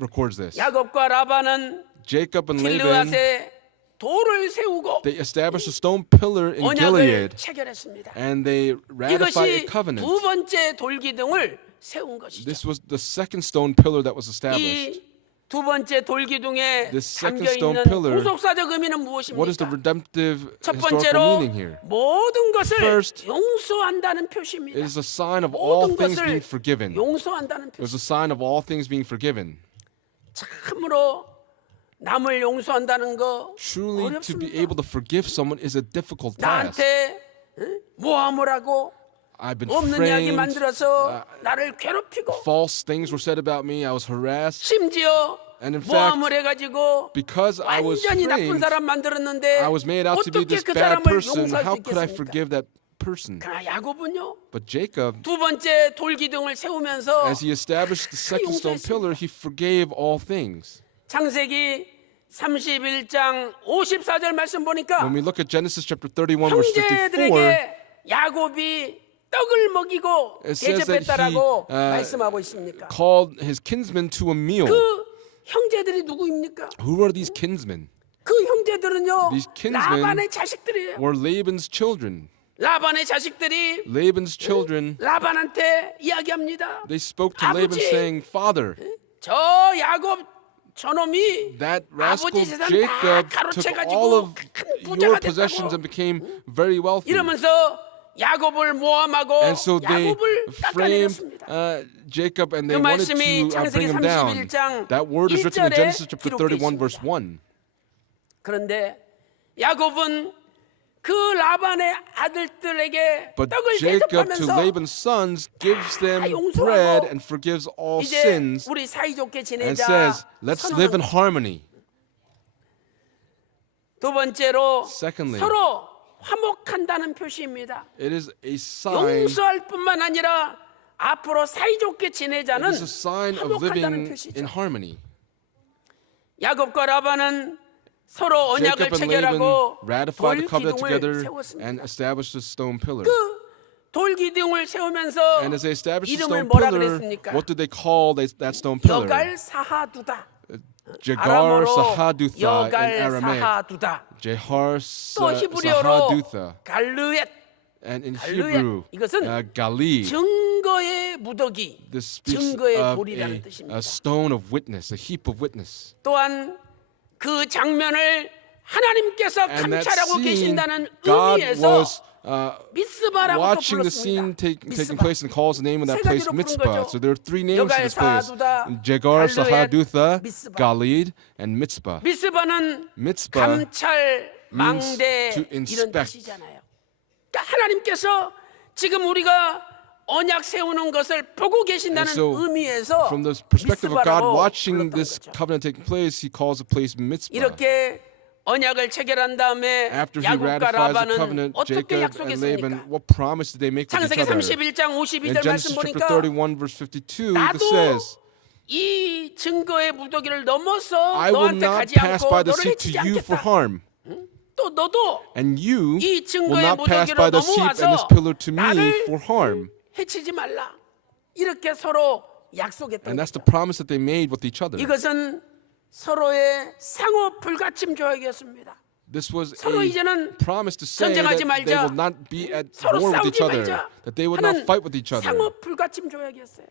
records this. 야곱과 라반은 Jacob and Laban, 길르앗에 돌을 세우고 they established a stone pillar in 언약을 Gilead, 체결했습니다. and they ratified a 이것이 covenant. 두 번째 돌기둥을 세운 것이죠. This was the second stone pillar that was established. 이 두 번째 돌기둥에 This second 담겨 stone 있는 pillar, 구속사적 의미는 What is the 무엇입니까? redemptive 첫 historical 번째로 meaning here? 모든 것을 First, 용서한다는 표시입니다. It is a sign of all 모든 things 것을 being forgiven. 용서한다는 It was 표시. a sign of all things being forgiven. 참으로 남을 용서한다는 거 Truly, to be 어렵습니다. able to forgive someone is a difficult task. 나한테 모함을 하고 I've been 없는 이야기 framed. 만들어서 나를 괴롭히고 False things were said about me. I was harassed. 심지어 And in 모함을 fact, 해가지고 because I was 완전히 나쁜 framed, 사람 만들었는데 I was made out to be 어떻게 this 그 bad 사람을 person. 용서할 How 수 could I 있겠습니까? forgive that person? 그러나 야곱은요 But Jacob, 두 번째 돌기둥을 세우면서 as he established the second stone 용서했습니다. pillar, he forgave all things. 창세기 31장 54절 말씀 보니까 When we look at Genesis chapter 31, verse 54, 형제들에게 야곱이 떡을 먹이고 It says that 대접했다라고 he, 말씀하고 있습니까? called his kinsmen to a meal. 그 형제들이 누구입니까? Who are these kinsmen? 그 형제들은요 These kinsmen 라반의 자식들이에요. Were Laban's children. 라반의 자식들이 Laban's children, 라반한테 이야기합니다. they spoke to Laban 아버지, saying, Father, 저 야곱 저놈이 that rascal 아버지 재산 다 Jacob took all 가로채가지고 of 큰 your 부자가 possessions 됐다고 and became very wealthy. 이러면서 야곱을 모함하고 And so they 야곱을 framed 깎아내렸습니다. Jacob and 그 they wanted 말씀이 to 창세기 bring him down. 31장 That word is written in 1절에 Genesis chapter 기록되어 31, verse 있습니다. 1. 그런데 야곱은 그 라반의 아들들에게 But 떡을 Jacob to 대접하면서 Laban's sons gives them 용서하고 bread and forgives all 이제 sins 우리 사이좋게 and 지내자 says, let's live in 선언합니다. harmony. 두 번째로 Secondly, 서로 화목한다는 표시입니다. It is a sign 용서할 뿐만 아니라 앞으로 사이좋게 It 지내자는 is a sign of 화목한다는 living 표시죠. in harmony. 야곱과 라반은 서로 언약을 Jacob and 체결하고 Laban ratified the covenant 돌기둥을 together 세웠습니다. and established a stone pillar. 그 돌기둥을 세우면서 And as they established the 이름을 stone 뭐라 pillar, 그랬습니까? what did they call that stone pillar? 여갈 사하두다. Jagar 아람어로 Sahadutha in 여갈 Aramaic. 사하두다. Jehar 또 히브리어로 Sahadutha. 갈르엣. And in 갈르엣. Hebrew, 이것은 Galid. 증거의 무더기, This speaks 증거의 of 돌이라는 a 뜻입니다. stone of witness, a heap of witness. 또한 그 장면을 하나님께서 And that 감찰하고 scene, 계신다는 God 의미에서 was 미스바라고 또 watching the scene 불렀습니다. taking 미스바. place and calls the name of that 세 place 가지로 부른 Mitzpah. 거죠. So there are three names for 여갈 this place: 사하두다, Jagar, 갈르엣, Sahadutha, 미스바. Galid, and Mitzpah. 미스바는 Mitzpah 감찰, means 망대 to 이런 inspect. 뜻이잖아요. 그러니까 하나님께서 지금 우리가 언약 세우는 것을 보고 계신다는 And so, 의미에서 From the perspective of God 미스바라고 watching 불렀던 this 거죠. covenant taking place, He calls the place Mitzpah. 이렇게 언약을 체결한 다음에 After he 야곱과 ratifies the 라반은 covenant, 어떻게 Jacob and Laban, 약속했습니까? what promise did they make with each 창세기 other? 31장 In 52절 말씀 Genesis chapter 보니까 31, verse 52, it 나도 says, 이 증거의 무더기를 넘어서 I will 너한테 not 가지 pass 않고 by the 너를 sea 해치지 to you for 않겠다. harm. 또 너도 And you 이 will 증거의 not pass 무더기로 by the sea and this 넘어와서 pillar to me 나를 for harm. 해치지 말라. 이렇게 서로 약속했던 And that's the 거죠. promise that they made with each other. 이것은 서로의 상호 불가침 조약이었습니다. This was 서로 a 이제는 promise to say that 전쟁하지 they 말자. will not be at 서로 war with each 싸우지 other, 말자 that they would not 하는 fight with each other. 상호 불가침 조약이었어요.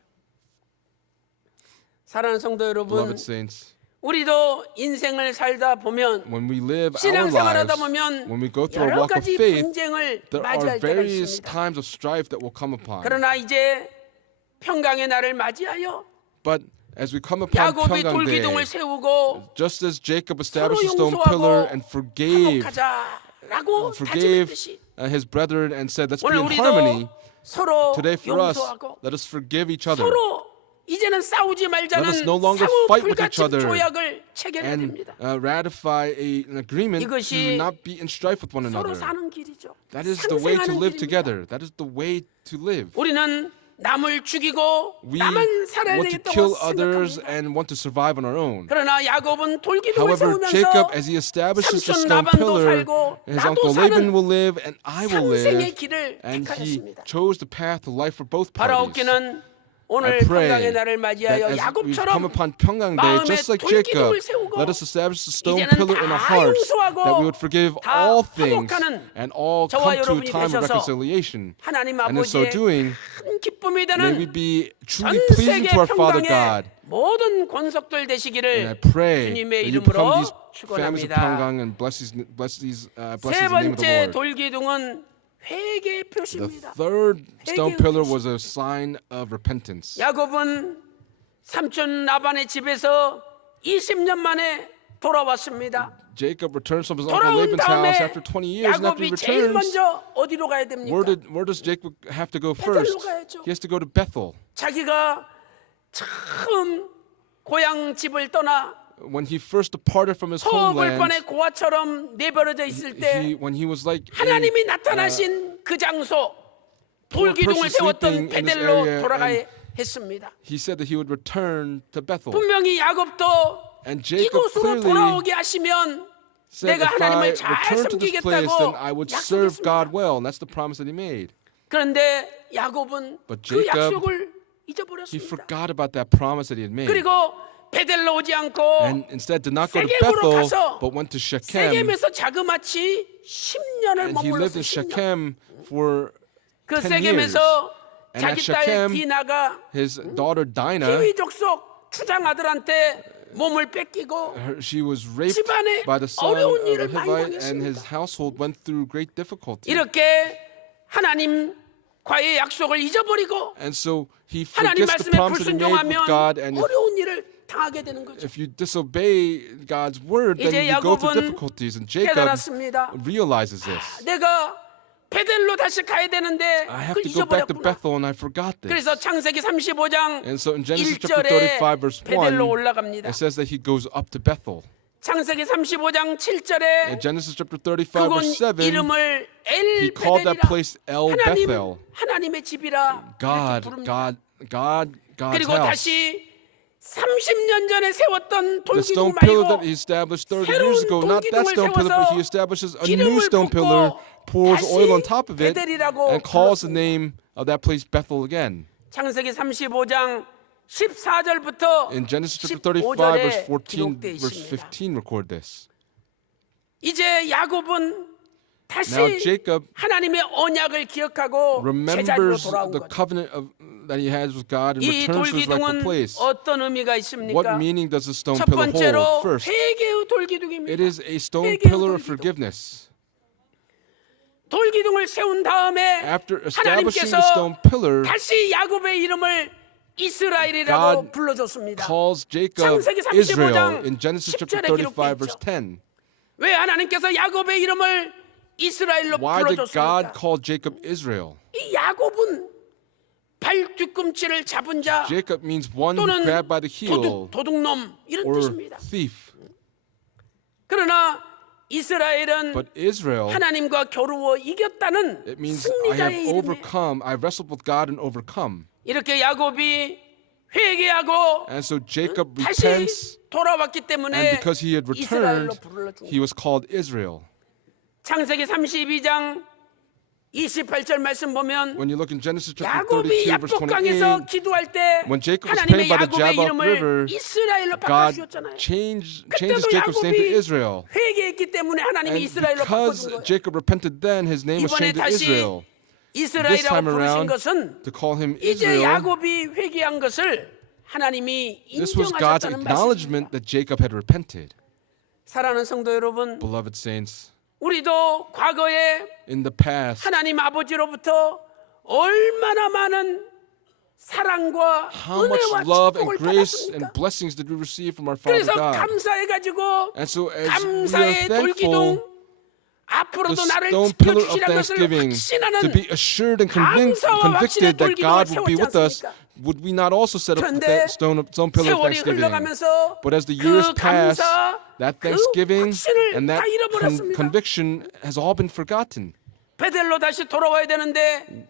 사랑하는 성도 여러분, Beloved saints, 우리도 인생을 살다 보면 when we live our 신앙생활하다 lives, 보면 when we go through our 여러 walk of 가지 faith, 분쟁을 there are 맞이할 때가 various 있습니다. times of strife that will come upon. 그러나 이제 평강의 날을 맞이하여 But as we come upon 야곱이 Pyongyang 돌기둥을 Day, 세우고 just as Jacob 서로 established a stone pillar 용서하고 and forgave 화목하자라고 forgave 다짐했듯이 his brethren and said, let's be 오늘 in harmony, 우리도 서로 today for us, 용서하고 let us forgive each other 서로 이제는 싸우지 Let us 말자는 no longer 상호 fight with each 불가침 other 조약을 체결해야 and 됩니다. ratify an agreement 이것이 to not be in strife with one 서로 another. 사는 길이죠. That is the way to 상생하는 live 길입니다. together. That is the way to live. 우리는 남을 죽이고 We 나만 살아야 want to 되겠다고 kill others 생각합니다. and want to survive on our own. 그러나 야곱은 돌기둥을 However, 세우면서 Jacob, as he establishes the 삼촌 stone 라반도 pillar, 살고 his 나도 uncle Laban 사는 will live and I will 상생의 live, 길을 and he 택하였습니다. chose the path of life for both parties. 바라옵기는 I 오늘 pray 평강의 날을 that 맞이하여 as we come 야곱처럼 upon Pyongyang Day, 마음에 just like 돌기둥을 Jacob, 세우고 let us establish the stone 이제는 pillar in our 다 hearts, 용서하고 that we would forgive 다 all things 화목하는 and all 저와 come to a 여러분이 time of 되셔서 reconciliation. 하나님 And in so 아버지의 doing, 큰 기쁨이 may we 되는 be 전 truly pleasing 세계 to our Father 평강의 God. 모든 권속들 And I 되시기를 pray 주님의 that you become 이름으로 these families of 축원합니다. Pyongyang and bless 세 the name of the 번째 Lord. 돌기둥은 회개의 The 표시입니다. third stone 회개의 pillar 표시. was a sign of repentance. 야곱은 삼촌 라반의 집에서 20년 만에 돌아왔습니다. Jacob returns from his uncle 돌아온 Laban's 다음에 house after 20 years, and after he 야곱이 제일 returns, 먼저 어디로 가야 됩니까? where does Jacob have to go first? 가야죠. He has to go to Bethel. 자기가 처음 고향 집을 떠나 When he first departed from his 서벌판의 homeland, 고아처럼 내버려져 있을 때 when he was like 하나님이 나타나신 그 장소 돌기둥을 person 세웠던 sleeping in this 베델로 area 돌아가야 했습니다. he said that he would return to Bethel. 분명히 야곱도 And Jacob 이곳으로 clearly 돌아오게 하시면 said, 내가 if I 하나님을 잘 return to this place, then I would serve 약속했습니다. God well. And that's the promise that he made. 그런데 야곱은 But 그 Jacob, 약속을 He 잊어버렸습니다. forgot about that promise that he had made. 그리고 베델로 오지 않고 And instead did not go to 세겜으로 Bethel, 가서 but went to Shechem. 세겜에서 자그마치 10년을 And he lived in 머물렀어요. 10년. Shechem for 그 10 세겜에서 And at 자기 딸 Shechem, 디나가 his daughter Dinah, 히위 족속 추장 아들한테 몸을 뺏기고 she was raped 집안에 by the son of 어려운 a 일을 많이 Hivite, and his 당했습니다. household went through great difficulty. 이렇게 하나님과의 약속을 잊어버리고 And so he 하나님 forgets 말씀에 the promise that he made with 불순종하면 God, and 어려운 일을 당하게 되는 거죠. if you disobey God's word, then 이제 you go through 야곱은 difficulties. And Jacob 깨달았습니다. realizes this. 내가 베델로 다시 가야 되는데 I have 그걸 to go back to 잊어버렸구나. Bethel, and I forgot this. 그래서 창세기 35장 And so in Genesis chapter 1절에 35, verse 1, 베델로 올라갑니다. it says that he goes up to Bethel. 창세기 35장 7절에 In Genesis chapter 35, 그곳 verse 7, 이름을 엘 he called that 베델이라 place El Bethel. 하나님의 집이라 이렇게 부릅니다. God's 그리고 house. 다시 30년 전에 세웠던 The 돌기둥 stone pillar 말고 that he established 30 새로운 years ago, not that 돌기둥을 stone pillar, but 세워서 he establishes a new 기름을 stone pillar, 붓고 pours 다시 oil on top of it, 베델이라고 and calls the 불렀습니다. name of that place Bethel again. 창세기 35장 14절부터 In Genesis chapter 35, 15절에 verse 14, 기록되어 verse 있습니다. 15 record this. 이제 야곱은 다시 Now Jacob 하나님의 언약을 기억하고 제자리로 remembers 돌아온 the 거죠. covenant that he has with God and 이 returns to his rightful 돌기둥은 place. 어떤 의미가 What 있습니까? meaning does the stone 첫 pillar hold? 번째로 First, 회개의 돌기둥입니다. it is a stone 회개의 pillar of 돌기둥. forgiveness. 돌기둥을 세운 다음에 After establishing the 하나님께서 stone pillar, 다시 야곱의 이름을 이스라엘이라고 God 불러줬습니다. calls Jacob 창세기 35장 Israel in Genesis chapter 10절에 35, verse 기록되어 10. 왜 하나님께서 야곱의 이름을 이스라엘로 Why did 불러줬습니까? God call Jacob Israel? 이 야곱은 발 뒤꿈치를 잡은 자 Jacob means one who 또는 grabbed by the heel 도둑놈 이런 or 뜻입니다. thief. 그러나 이스라엘은 But Israel, 하나님과 겨루어 이겼다는 it means I 승리자의 have 이름에 overcome. I wrestled with God and overcome. 이렇게 야곱이 회개하고 And so Jacob 다시 repents, 돌아왔기 and 때문에 because he had 이스라엘로 returned, 불러준 he was called Israel. 창세기 32장 28절 말씀 보면 When you look in Genesis chapter 야곱이 32, verse 야복강에서 28, 기도할 때 when Jacob was 하나님의 praying by the 야곱의 Jabbok 이름을 River, 이스라엘로 God 바꿔주셨잖아요. changes 그때도 Jacob's name to 야곱이 Israel. 회개했기 때문에 하나님이 And 이스라엘로 because 바꿔준 거예요. Jacob repented then, his name was 이번에 changed to 다시 Israel. This 이스라엘이라고 time 부르신 around, 것은 to call him 이제 Israel, 야곱이 회개한 것을 하나님이 this was God's 인정하셨다는 acknowledgement 말씀입니다. that Jacob had repented. 사랑하는 성도 여러분, Beloved saints, 우리도 과거에 in the past, 하나님 아버지로부터 얼마나 많은 사랑과 how much 은혜와 love and 축복을 grace 받았습니까? and blessings did we receive from our Father 그래서 God? 감사해가지고 And so as we are 감사의 thankful, 돌기둥 the 앞으로도 나를 stone pillar of 지켜주시라는 것을 thanksgiving, to 확신하는 be assured and 감사와 convicted 확신의 that God 돌기둥을 would be with us, 세웠지 않습니까? would we not also set up 그런데 that stone pillar of 세월이 thanksgiving? 흘러가면서 But as the 그 years pass, 감사, that 그 thanksgiving 확신을 and that 다 잃어버렸습니다. conviction has all been forgotten. 베델로 다시 돌아와야 되는데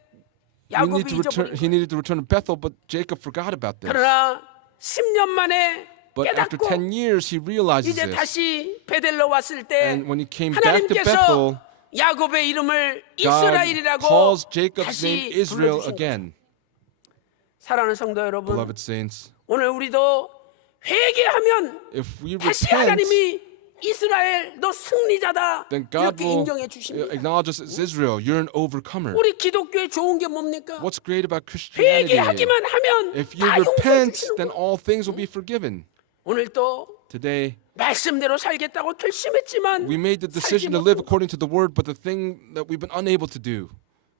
야곱이 잊어버린 He 거예요. needed to return to Bethel, but Jacob forgot about this. 그러나 10년 만에 But after 깨닫고 10 years, he realizes 이제 this. 다시 베델로 왔을 때 And when he came back to 하나님께서 Bethel, 야곱의 이름을 God 이스라엘이라고 calls Jacob's 다시 name Israel 불러주신 거예요. again. 사랑하는 성도 여러분, Beloved saints, 오늘 우리도 회개하면 if we 다시 repent, 하나님이 이스라엘 너 승리자다 then God 이렇게 will 인정해 주십니다. acknowledge us as Israel. You're an overcomer. 우리 기독교에 좋은 게 뭡니까? What's great about Christianity? 회개하기만 하면 If you 다 용서해 repent, 주시는 then 거예요. all things will be forgiven. 오늘 또 Today, 말씀대로 살겠다고 결심했지만 we made the 살지 decision to live 못한 according to the word, but the thing that we've been unable to do.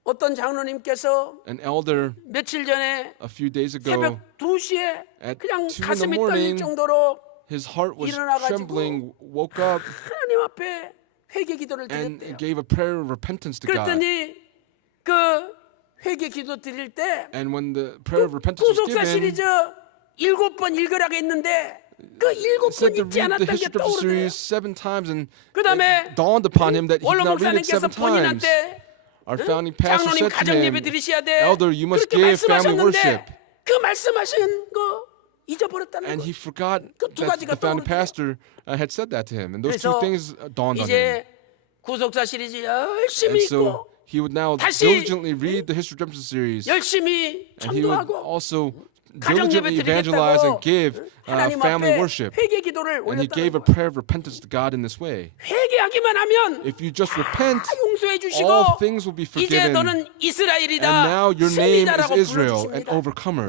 어떤 장로님께서 An elder 며칠 전에 a few days ago, 새벽 2시에 at 그냥 2 in the 가슴이 떨릴 morning, 정도로 his heart was 일어나가지고 trembling, woke up, 하나님 앞에 회개 기도를 and 드렸대요. gave a prayer of repentance to God. 그랬더니 그 회개 기도 드릴 때 And when the prayer of repentance was 구속사 given, 시리즈 7번 읽으라고 했는데 그 it said 7번 to 읽지 read the 않았던 게 history of the 떠오르네요. series 7 times, and 그다음에 it dawned upon him that he did 원로 not read it 목사님께서 7 times. 본인한테 Our founding pastor 장로님 said to 가정 예배 him, 드리셔야 돼. Elder, you must 그렇게 give family worship. 말씀하셨는데 그 말씀하신 거 잊어버렸다는 And 거. he forgot 두 that 가지가 the founding 떠오르죠. pastor had said that to him. And those two 그래서 things dawned on him. 이제 구속사 시리즈 열심히 And so 읽고 he would now 다시 diligently read the History of Redemption series. 열심히 And he would 전도하고 also 가정 예배 diligently evangelize and 드리겠다고 give 하나님 family 앞에 worship. 회개 기도를 And he gave a 올렸다는 거예요. prayer of repentance to God in this way. 회개하기만 하면 If you just repent, 다 용서해 주시고 all things will be 이제 forgiven. 너는 And 이스라엘이다 now your name is 승리자라고 Israel, an 불러주십니다. overcomer.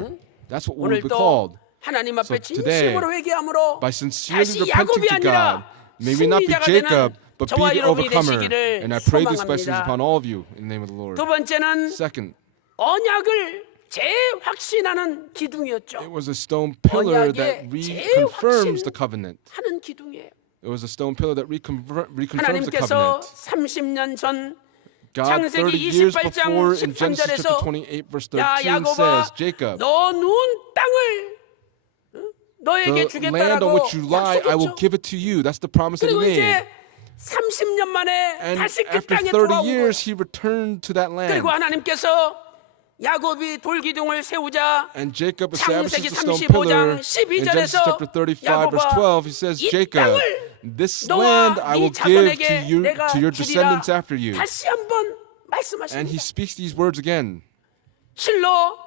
That's what we will be 오늘도 called. 하나님 앞에 So today, 진심으로 회개함으로 By sincerely 다시 repenting 야곱이 to God, 아니라 may we not be 승리자가 Jacob, 되는 but be 저와 the 여러분이 overcomer. 되시기를 And I pray these blessings 소망합니다. upon all of you in the name of the Lord. 두 번째는 Second, 언약을 재확신하는 기둥이었죠. it was a stone pillar that 언약의 reconfirms the covenant. 하는 기둥이에요. It was a stone pillar that reconfirms the 하나님께서 covenant. 30년 전 God, 창세기 30 years 28장 before, in Genesis 13절에서 chapter 28, verse 야 13 야곱아 says, Jacob, 너 누운 땅을 너에게 the land 주겠다라고 on which you lie, I will 약속했죠. give it to you. That's the promise that he 그리고 made. 이제 30년 만에 And 다시 그 after 땅에 30 돌아온 거예요. years, he returned to that land. 그리고 하나님께서 야곱이 돌기둥을 세우자 And Jacob establishes 창세기 the stone 35장 pillar. In 12절에서 Genesis chapter 35, verse 12, he says, 이 Jacob, 땅을 this 너와 land I 네 will give to 자손에게 you, 내가 to your 주리라. descendants after you. 다시 한번 And he 말씀하십니다. speaks these words again. 실로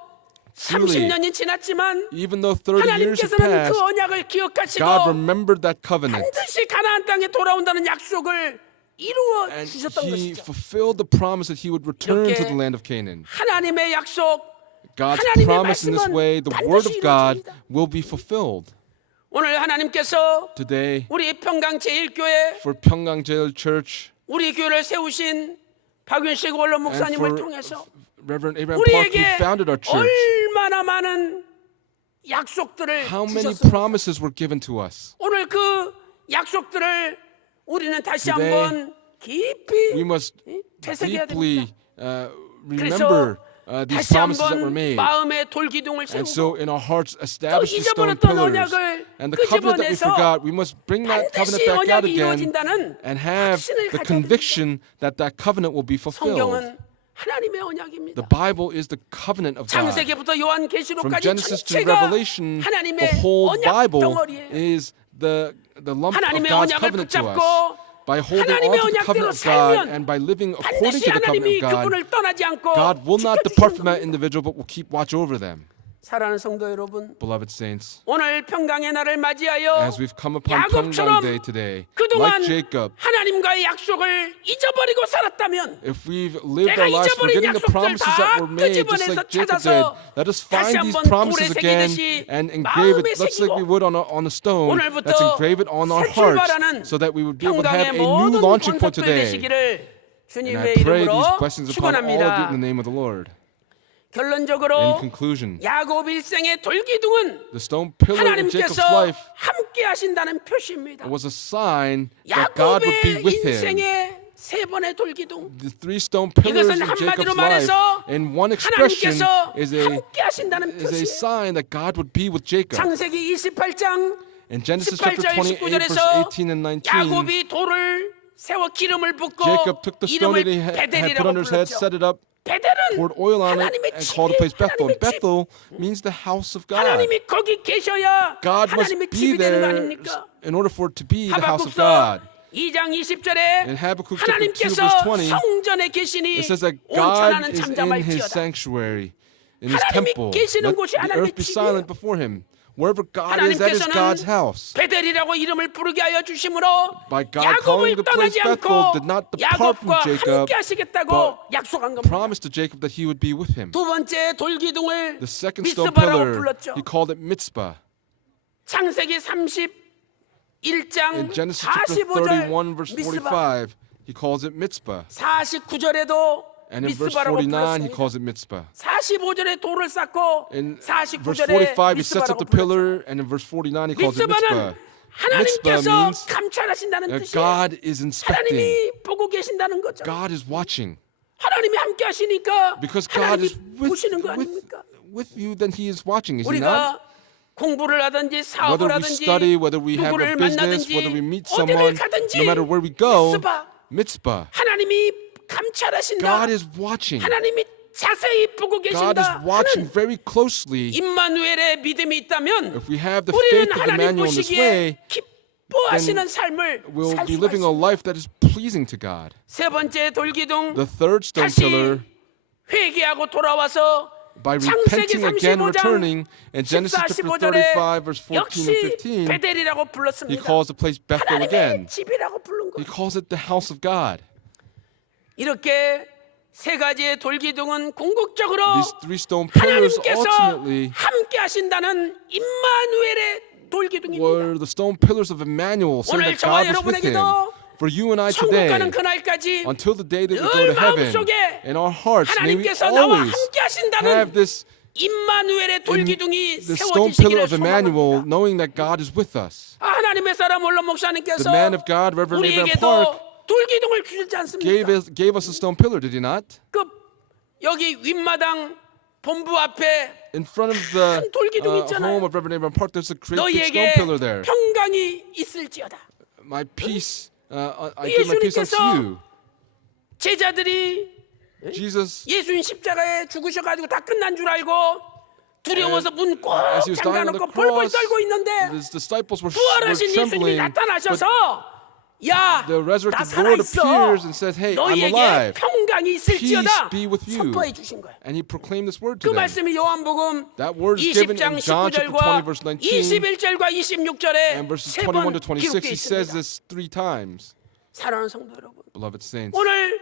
Truly, 30년이 지났지만 even though 30 years have 하나님께서는 passed, 그 언약을 기억하시고 God remembered that covenant. 반드시 가나안 땅에 돌아온다는 약속을 이루어 And 주셨던 he 것이죠. fulfilled the promise that he would return to 이렇게 the land of Canaan. 하나님의 약속, God's 하나님의 promise in this 말씀은 way, the word of 반드시 God 이루어집니다. will be fulfilled. 오늘 하나님께서 Today, 우리 평강 제1교회 for Pyeonggang Jail Church 우리 교회를 세우신 박윤식 원로 and 목사님을 for 통해서 Reverend Abraham Park, who 우리에게 founded our church, 얼마나 많은 약속들을 how many 주셨습니까? promises were given to us. 오늘 그 약속들을 우리는 다시 Today, 한번 깊이 We must 되새겨야 deeply 됩니다. remember these 다시 promises that were 한번 made. 마음에 돌기둥을 And so 세우고 in our hearts, establish the stone 잊어버렸던 pillars. 언약을 And the covenant that we 끄집어내서 forgot, we must bring that covenant 반드시 back out 언약이 again 이루어진다는 and have 확신을 the 가져야 됩니다. conviction that that covenant will be fulfilled. 성경은 하나님의 언약입니다. The Bible is the covenant of God. 창세기부터 From 요한계시록까지 Genesis to 전체가 Revelation, the 하나님의 whole 언약 Bible 덩어리예요. is the lump of 하나님의 God's 언약을 covenant to us. 붙잡고 By holding 하나님의 on to the 언약대로 covenant of God 살면 and by living according 반드시 to the covenant 하나님이 of God, 그분을 떠나지 않고 God will not 지켜주시는 depart from that 겁니다. individual, but will keep watch over them. 사랑하는 성도 여러분, Beloved saints, 오늘 평강의 날을 맞이하여 as we've come upon Pyongyang Day today, 그동안 like Jacob, 하나님과의 약속을 잊어버리고 살았다면 if we've lived 내가 our lives 잊어버린 forgetting the 약속들 promises 다 that were made, just 끄집어내서 like Jacob did, 찾아서 let us 다시 find these 한번 promises 돌에 again 새기듯이 and engrave it, 마음에 let's like we 새기고 would on a stone, 오늘부터 let's engrave it on our 새 hearts, 출발하는 so that we would be able to have 평강의 a new 모든 launching point 권속들 today. 되시기를 And I 주님의 pray these 이름으로 blessings upon all of you in 축원합니다. the name of the Lord. In 결론적으로 conclusion, 야곱 일생의 돌기둥은 the stone pillar in Jacob's 하나님께서 life 함께 하신다는 표시입니다. was a sign that God would be 야곱의 with him. 인생의 세 번의 돌기둥. The three stone pillars 이것은 in 한마디로 Jacob's life, 말해서 in one expression, 하나님께서 is a 함께 하신다는 표시예요. sign that God would be with Jacob. 창세기 28장 In Genesis chapter 18절 28, verse 19절에서 18 and 19, 야곱이 돌을 세워 기름을 붓고 Jacob took the stone 이름을 that he had put 베델이라고 on his head, 불렀죠. set it up, 베델은 poured oil on it, 하나님의 and called the place 집이 Bethel. And 하나님의 집. Bethel means the house of God. 하나님이 거기 계셔야 God must 하나님의 be 집이 되는 거 there 아닙니까? in order for it to be the house of 하박국서 God. 2장 20절에 In Habakkuk chapter 2, 하나님께서 verse 20, 성전에 계시니 it says that 온 God 천하는 is in his 잠잠할지어다. sanctuary, in his 하나님이 temple. 계시는 Let 곳이 the 하나님의 earth be 집이에요. silent before him. Wherever God is, that is God's 하나님께서는 house. 베델이라고 이름을 부르게 하여 주심으로 By God calling 야곱을 the place 떠나지 Bethel, 않고 did not depart from 야곱과 Jacob, 함께 하시겠다고 but 약속한 겁니다. promised to Jacob that he would be with him. 두 번째 돌기둥을 The second stone 미스바라고 pillar, 불렀죠. he called it Mitzpah. 창세기 31장 In Genesis chapter 31, verse 45 45, he calls it Mitzpah. 49절에도 And in verse 미스바라고 49, he 불렀습니다. calls it Mitzpah. 45절에 돌을 쌓고 In verse 49절에 45, he sets up 미스바라고 the 불렀죠. pillar, and in verse 49, he calls it 미스바는 Mitzpah. Mitzpah 하나님께서 means 감찰하신다는 that 뜻이에요. God is inspecting. 하나님이 보고 계신다는 거죠. God is watching. 하나님이 함께 하시니까 Because God is 하나님이 보시는 거 아닙니까? with you, then he is watching, is he not? 우리가 공부를 하든지 사업을 Whether we 하든지 study, whether we have 누구를 a business, 만나든지 whether we meet 어디를 someone, 가든지 no matter where we go, 미스바, Mitzpah. 하나님이 감찰하신다. God is watching. 하나님이 자세히 보고 God is 계신다 watching 하는 very closely. 임마누엘의 믿음이 있다면 If we have the 우리는 faith of 하나님 Emmanuel in this 보시기에 way, 기뻐하시는 삶을 we'll 살 be 수가 living a 있습니다. life that is pleasing to God. 세 번째 돌기둥 The third stone 다시 pillar, 회개하고 돌아와서 by 창세기 repenting again, 35장 returning, in Genesis 14, chapter 15절에 35, verse 14 and 역시 15, 베델이라고 he 불렀습니다. calls the place Bethel 하나님의 again. 집이라고 부른 He 거예요. calls it the house of God. 이렇게 세 가지의 돌기둥은 궁극적으로 These three stone pillars 하나님께서 ultimately 함께 하신다는 임마누엘의 돌기둥입니다. were the stone pillars of Emmanuel, saying 오늘 that 저와 God was with him. 여러분에게도 For you and I 천국 today, 가는 그날까지 until the day that we 늘 go to heaven, 마음속에 in our hearts, may we 하나님께서 나와 always 함께 have 하신다는 this 임마누엘의 돌기둥이 the stone pillar 세워지시기를 of Emmanuel, 소망합니다. knowing that God is with us. 하나님의 사람 올로 목사님께서 The man of God, Reverend Abraham 우리에게도 Park, 돌기둥을 주지 않습니까? gave us a stone pillar, did he not? 그 여기 윗마당 본부 앞에 In front of the 큰 돌기둥 있잖아요. home of Reverend Abraham Park, there's a great big stone 너희에게 pillar there. 평강이 있을지어다. My peace, I give my peace unto 예수님께서 you. 제자들이 Jesus, 예수님 십자가에 죽으셔가지고 다 끝난 줄 알고 두려워서 문 꼭 as he was dying on the 잠가놓고 벌벌 cross, 떨고 있는데 his disciples were 부활하신 예수님이 trembling. 나타나셔서 야, The 나 resurrected Lord 살아있어. appears and says, "Hey, I'm 너희에게 alive. 평강이 있을지어다. Peace be with you." 선포해 주신 거야. And he proclaimed this word 그 to them. 말씀이 요한복음 That word is given 20장 in John chapter 20, 19절과 verse 19, 21절과 26절에 and verses 세 번 21 to 26. 기록되어 He says 있습니다. this 3 times. 사랑하는 성도 여러분, Beloved saints, 오늘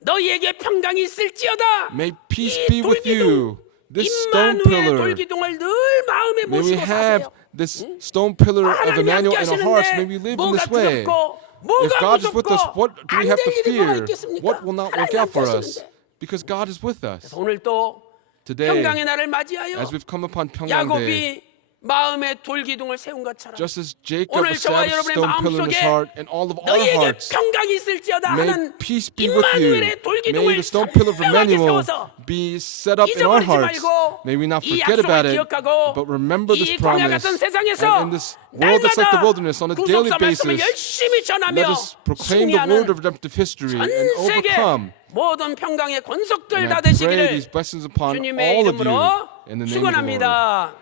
너희에게 평강이 있을지어다. may peace 이 be with you. This stone 임마누엘 pillar, 돌기둥을 늘 마음에 may we 모시고 have 사세요. this stone pillar of 하나님 Emmanuel 함께 in our hearts. May we 하시는데 live in 뭐가 this way. 두렵고 If 뭐가 God is with us, 무섭고 what do we have to 안될 일이 뭐가 fear? 있겠습니까? What will not work 하나님 out for 함께 us? 하시는데. Because God is with us. 오늘 또 Today, 평강의 날을 맞이하여 as we've come upon Pyongyang Day, 야곱이 마음에 돌기둥을 세운 것처럼 Just as Jacob 오늘 저와 established a 여러분의 stone pillar in his 마음속에 heart and all of our 너희에게 hearts, 평강이 있을지어다 may 하는 peace be with you. 임마누엘의 May 돌기둥을 the stone pillar of 선명하게 Emmanuel 세워서 be set up in our 잊어버리지 hearts. 말고 May we not 이 forget about 약속을 it, 기억하고 but remember this 이 광야 promise. 같은 세상에서 And in this world that's like the 날마다 wilderness, on a daily 구속사 말씀을 basis, 열심히 let 전하며 us proclaim the word 승리하는 of redemptive history 전 and 세계 overcome. 모든 평강의 권속들 And 다 I pray 되시기를 these blessings upon 주님의 all of you 이름으로 in the name of the Lord. 축원합니다.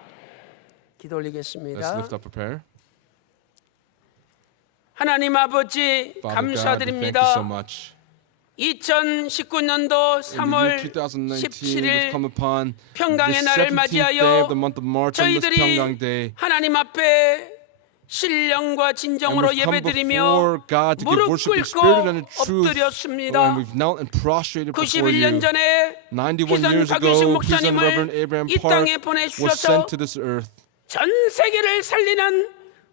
기도 Let's 올리겠습니다. lift up a prayer. 하나님 아버지 Father God, we thank you so 감사드립니다. much. 2019년도 In the year 3월 2019, we've 17일 come upon 평강의 the 날을 17th day 맞이하여 of the month of March on this 저희들이 Pyeonggang Day. 하나님 앞에 신령과 And 진정으로 we've come 예배드리며 before God to give 무릎 worship in 꿇고 spirit and in truth. 엎드렸습니다. And we've knelt and prostrated before 91년 you. 전에 91 희선 years 박유신 ago, His Reverend 목사님을 Abraham 이 Park 땅에 was 보내주셔서 sent to this earth. 전 세계를 살리는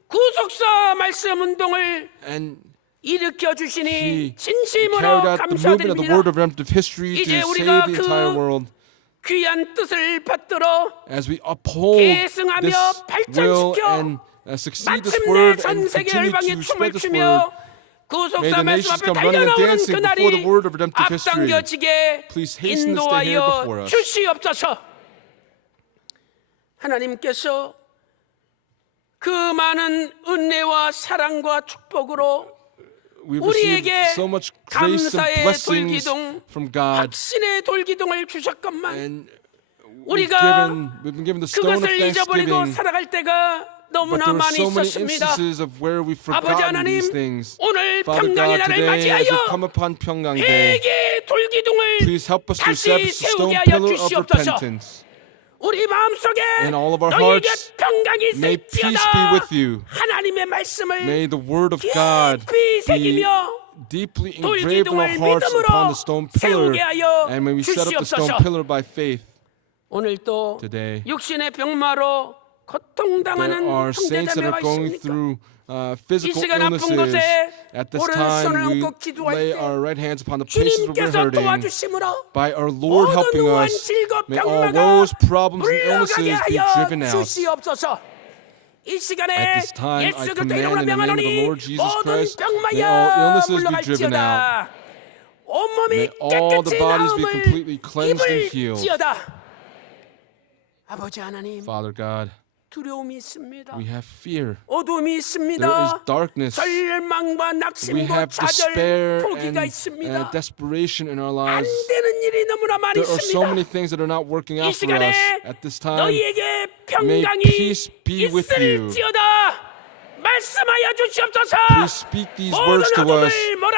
구속사 말씀 운동을 And 일으켜 주시니 He 진심으로 carried out the movement of the word 감사드립니다. of redemptive history to 이제 save 우리가 the entire 그 world. 귀한 뜻을 받들어 As we uphold 계승하며 this will 발전시켜 and succeed this 마침내 word 전 and 세계 continue 열방에 to 춤을 spread this 추며 word, may 구속사 the 말씀 nations 앞에 come running and 달려나오는 dancing 그날이 before the word of redemptive history. 앞당겨지게 Please hasten this day here before 인도하여 us. 주시옵소서. 하나님께서 그 많은 은혜와 사랑과 축복으로 We've 우리에게 received so much grace and 감사의 blessings 돌기둥, from God, 확신의 돌기둥을 주셨건만 and 우리가 we've been given the stone of 그것을 잊어버리고 thanksgiving. 살아갈 때가 But 너무나 there were 많이 so many 있었습니다. instances of where we've 아버지 forgotten 하나님, these things. 오늘 Father 평강의 God, 날을 today as 맞이하여 we've come upon Pyeonggang Day, 회개의 돌기둥을 please help us to 다시 establish the stone 세우게 하여 pillar of 주시옵소서. repentance. 우리 마음속에 In all of our 너희에게 hearts, 평강이 may peace be 있을지어다. with you. 하나님의 말씀을 May the word of God 깊이 be 새기며 deeply engraved in our 돌기둥을 hearts 믿음으로 upon the stone pillar. 세우게 하여 And may we set up the stone 주시옵소서. pillar by faith. 오늘도 Today, 육신의 병마로 There 고통당하는 are saints that 형제자매가 are going 있습니까? through 이 physical 시간 아픈 illnesses. 곳에 At this 오른손을 time, we 얹고 기도할 lay 때 our right hands upon the places where we're 주님께서 hurting. 도와주심으로 By our Lord 모든 helping 우한 us, 질과 may all 병마가 woes, problems, and 물러가게 illnesses be 하여 driven out. 주시옵소서. 이 시간에 At this time, I 예수 그리스도 command 이름으로 in the name of the 명하노니 Lord Jesus 모든 Christ, may all 병마야 illnesses be driven 물러갈지어다. 온몸이 May all the 깨끗이 bodies be 나음을 completely cleansed and healed. 입을지어다. 아버지 하나님, Father God, 두려움이 있습니다. we have fear. 어둠이 There is 있습니다. darkness. 절망과 We 낙심과 have despair 좌절, 포기가 and 있습니다. desperation in our 안 lives. 되는 일이 너무나 많이 There are so many 있습니다. things that are not working 이 out for us 시간에 at this time. 너희에게 May 평강이 peace be with you. 있을지어다. 말씀하여 주시옵소서. Please speak these words to us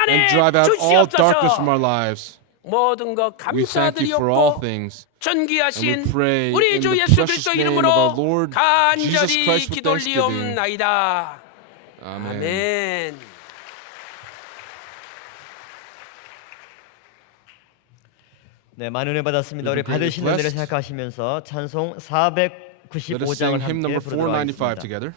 and drive out all darkness from our lives. 모든 것 We thank you for all 감사드리옵고 things. 존귀하신 And we pray 우리 in 주 the 예수 precious 그리스도 name 이름으로 of our Lord Jesus 간절히 Christ with thanksgiving. 기도올리옵나이다. Amen. 아멘. 네, 많은 은혜 받았습니다. 우리 We've been 받으신 greatly 은혜를 blessed. 생각하시면서 찬송 Let us 495장을 sing hymn 함께 number 부르도록 495 하겠습니다. together.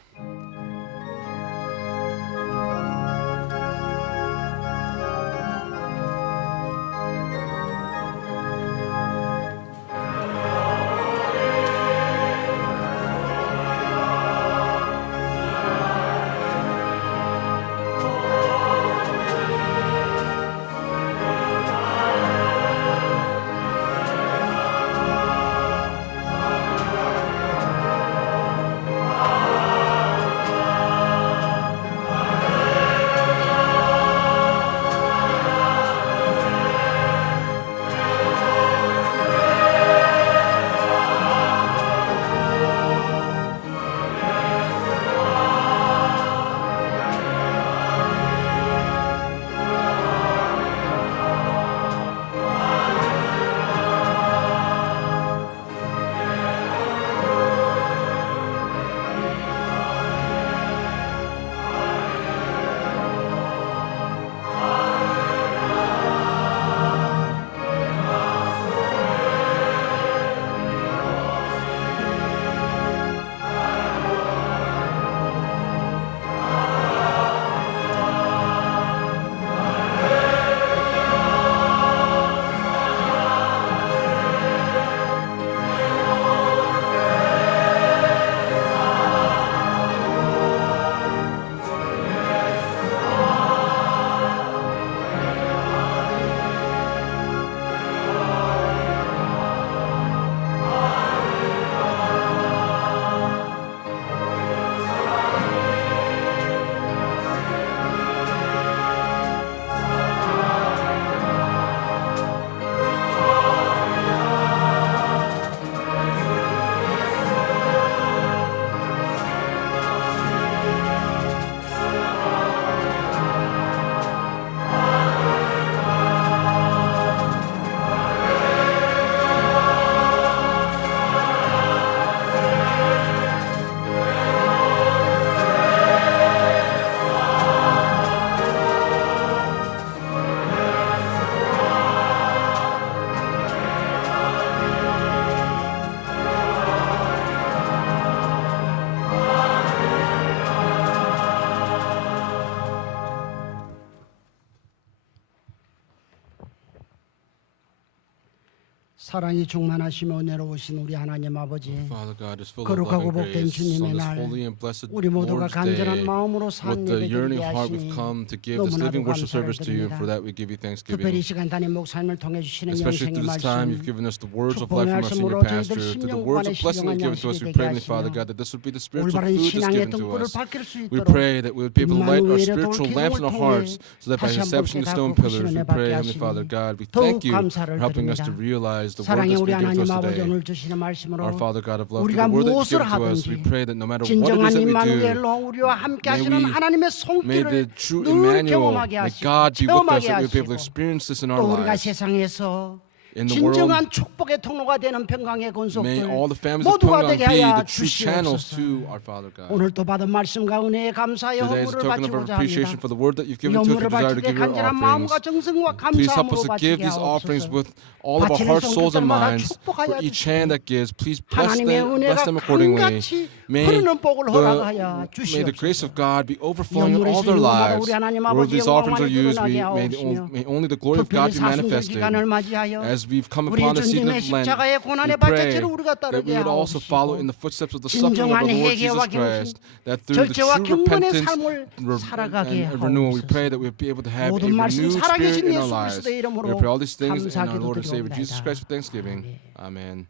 사랑이 충만하시며 은혜로우신 우리 하나님 아버지, Father God is full of 거룩하고 love and 복된 grace. 주님의 On this 날, holy and blessed 우리 모두가 Lord's 간절한 Day, 마음으로 산 with the 예배 yearning 드리게 heart, we've 하시니 come to give this living 너무나도 worship 감사를 service to you, and 드립니다. for that we give you 특별히 thanksgiving. 이 시간 단임 목사님을 통해 주시는 Especially 영생의 through this time, you've 말씀, given us the words of 축복의 life from our senior 말씀으로 pastor, 저희들 through the 심령 words 안에 of blessing that you've given to us. We 신령한 pray, 양식이 Father 되게 God, that this would be the spiritual 올바른 food that's 신앙의 given to 등불을 us. 밝힐 수 We 있도록 pray that we would be able to light our 임마누엘의 spiritual 돌 lamps in our 기둥을 hearts, 통해 so that by 다시 the 한번 establishing the stone 깨닫고 pillars, we 보시는 pray, 은혜 Heavenly 받게 Father 하시니 God, we 더욱 thank you 감사를 for helping us to 드립니다. realize the word 사랑의 that's 우리 been given to 하나님 us 아버지, today. 오늘 주시는 말씀으로 Our Father God of love, through 우리가 the word that you've 무엇을 given to us, we 하든지 pray that no matter what it 진정한 is that we do, 임마누엘로 우리와 함께 may 하시는 we- 하나님의 may 손길을 the true 늘 Emmanuel, 경험하게 may 하시고 God be with us, 체험하게 that we would be able to 하시고 experience this in our 또 우리가 lives. 세상에서 In the world, 진정한 축복의 통로가 되는 평강의 may 권속들 all the families of 모두가 Pyongyang 되게 be 하여 the true channels 주시옵소서. to our Father God. 오늘 또 받은 말씀과 은혜에 감사의 Today is a 헌물을 token of our 바치고자 appreciation 합니다. for the word that you've given to us. 연물을 We desire to 바치되 give your 간절한 마음과 offerings. 정성과 Please help us 감사함으로 to give 바치게 these offerings 하옵소서. with all of our 바치는 hearts, souls, and 손길들마다 minds. 축복하여 For each 주시고 hand that gives, please bless 하나님의 them 은혜가 accordingly. 강같이 May 흐르는 복을 허락하여 may the grace 주시옵소서. of God be overflowing in all their 연물의 lives. 수용마다 우리 하나님 Where 아버지의 these offerings are 영광만이 used, 드러나게 may 하옵시며 only the glory of God 특별히 be 사순절 manifested. 기간을 맞이하여 As we've come 우리 upon the season 주님의 of Lent, 십자가의 we 고난의 pray 발자취를 우리가 that 따르게 we would also follow in 하옵시고 the footsteps of the suffering of 진정한 our Lord Jesus 회개와 Christ. 경신, That through the 절제와 true 경건의 repentance 삶을 살아가게 and renewal, we 하옵소서. pray that we would be able to have a 모든 말씀 renewed 살아계신 spirit in our 예수 lives. 그리스도의 이름으로 We pray all these things in our 감사기도 Lord and Savior Jesus 드리옵나이다. Christ with thanksgiving. Amen.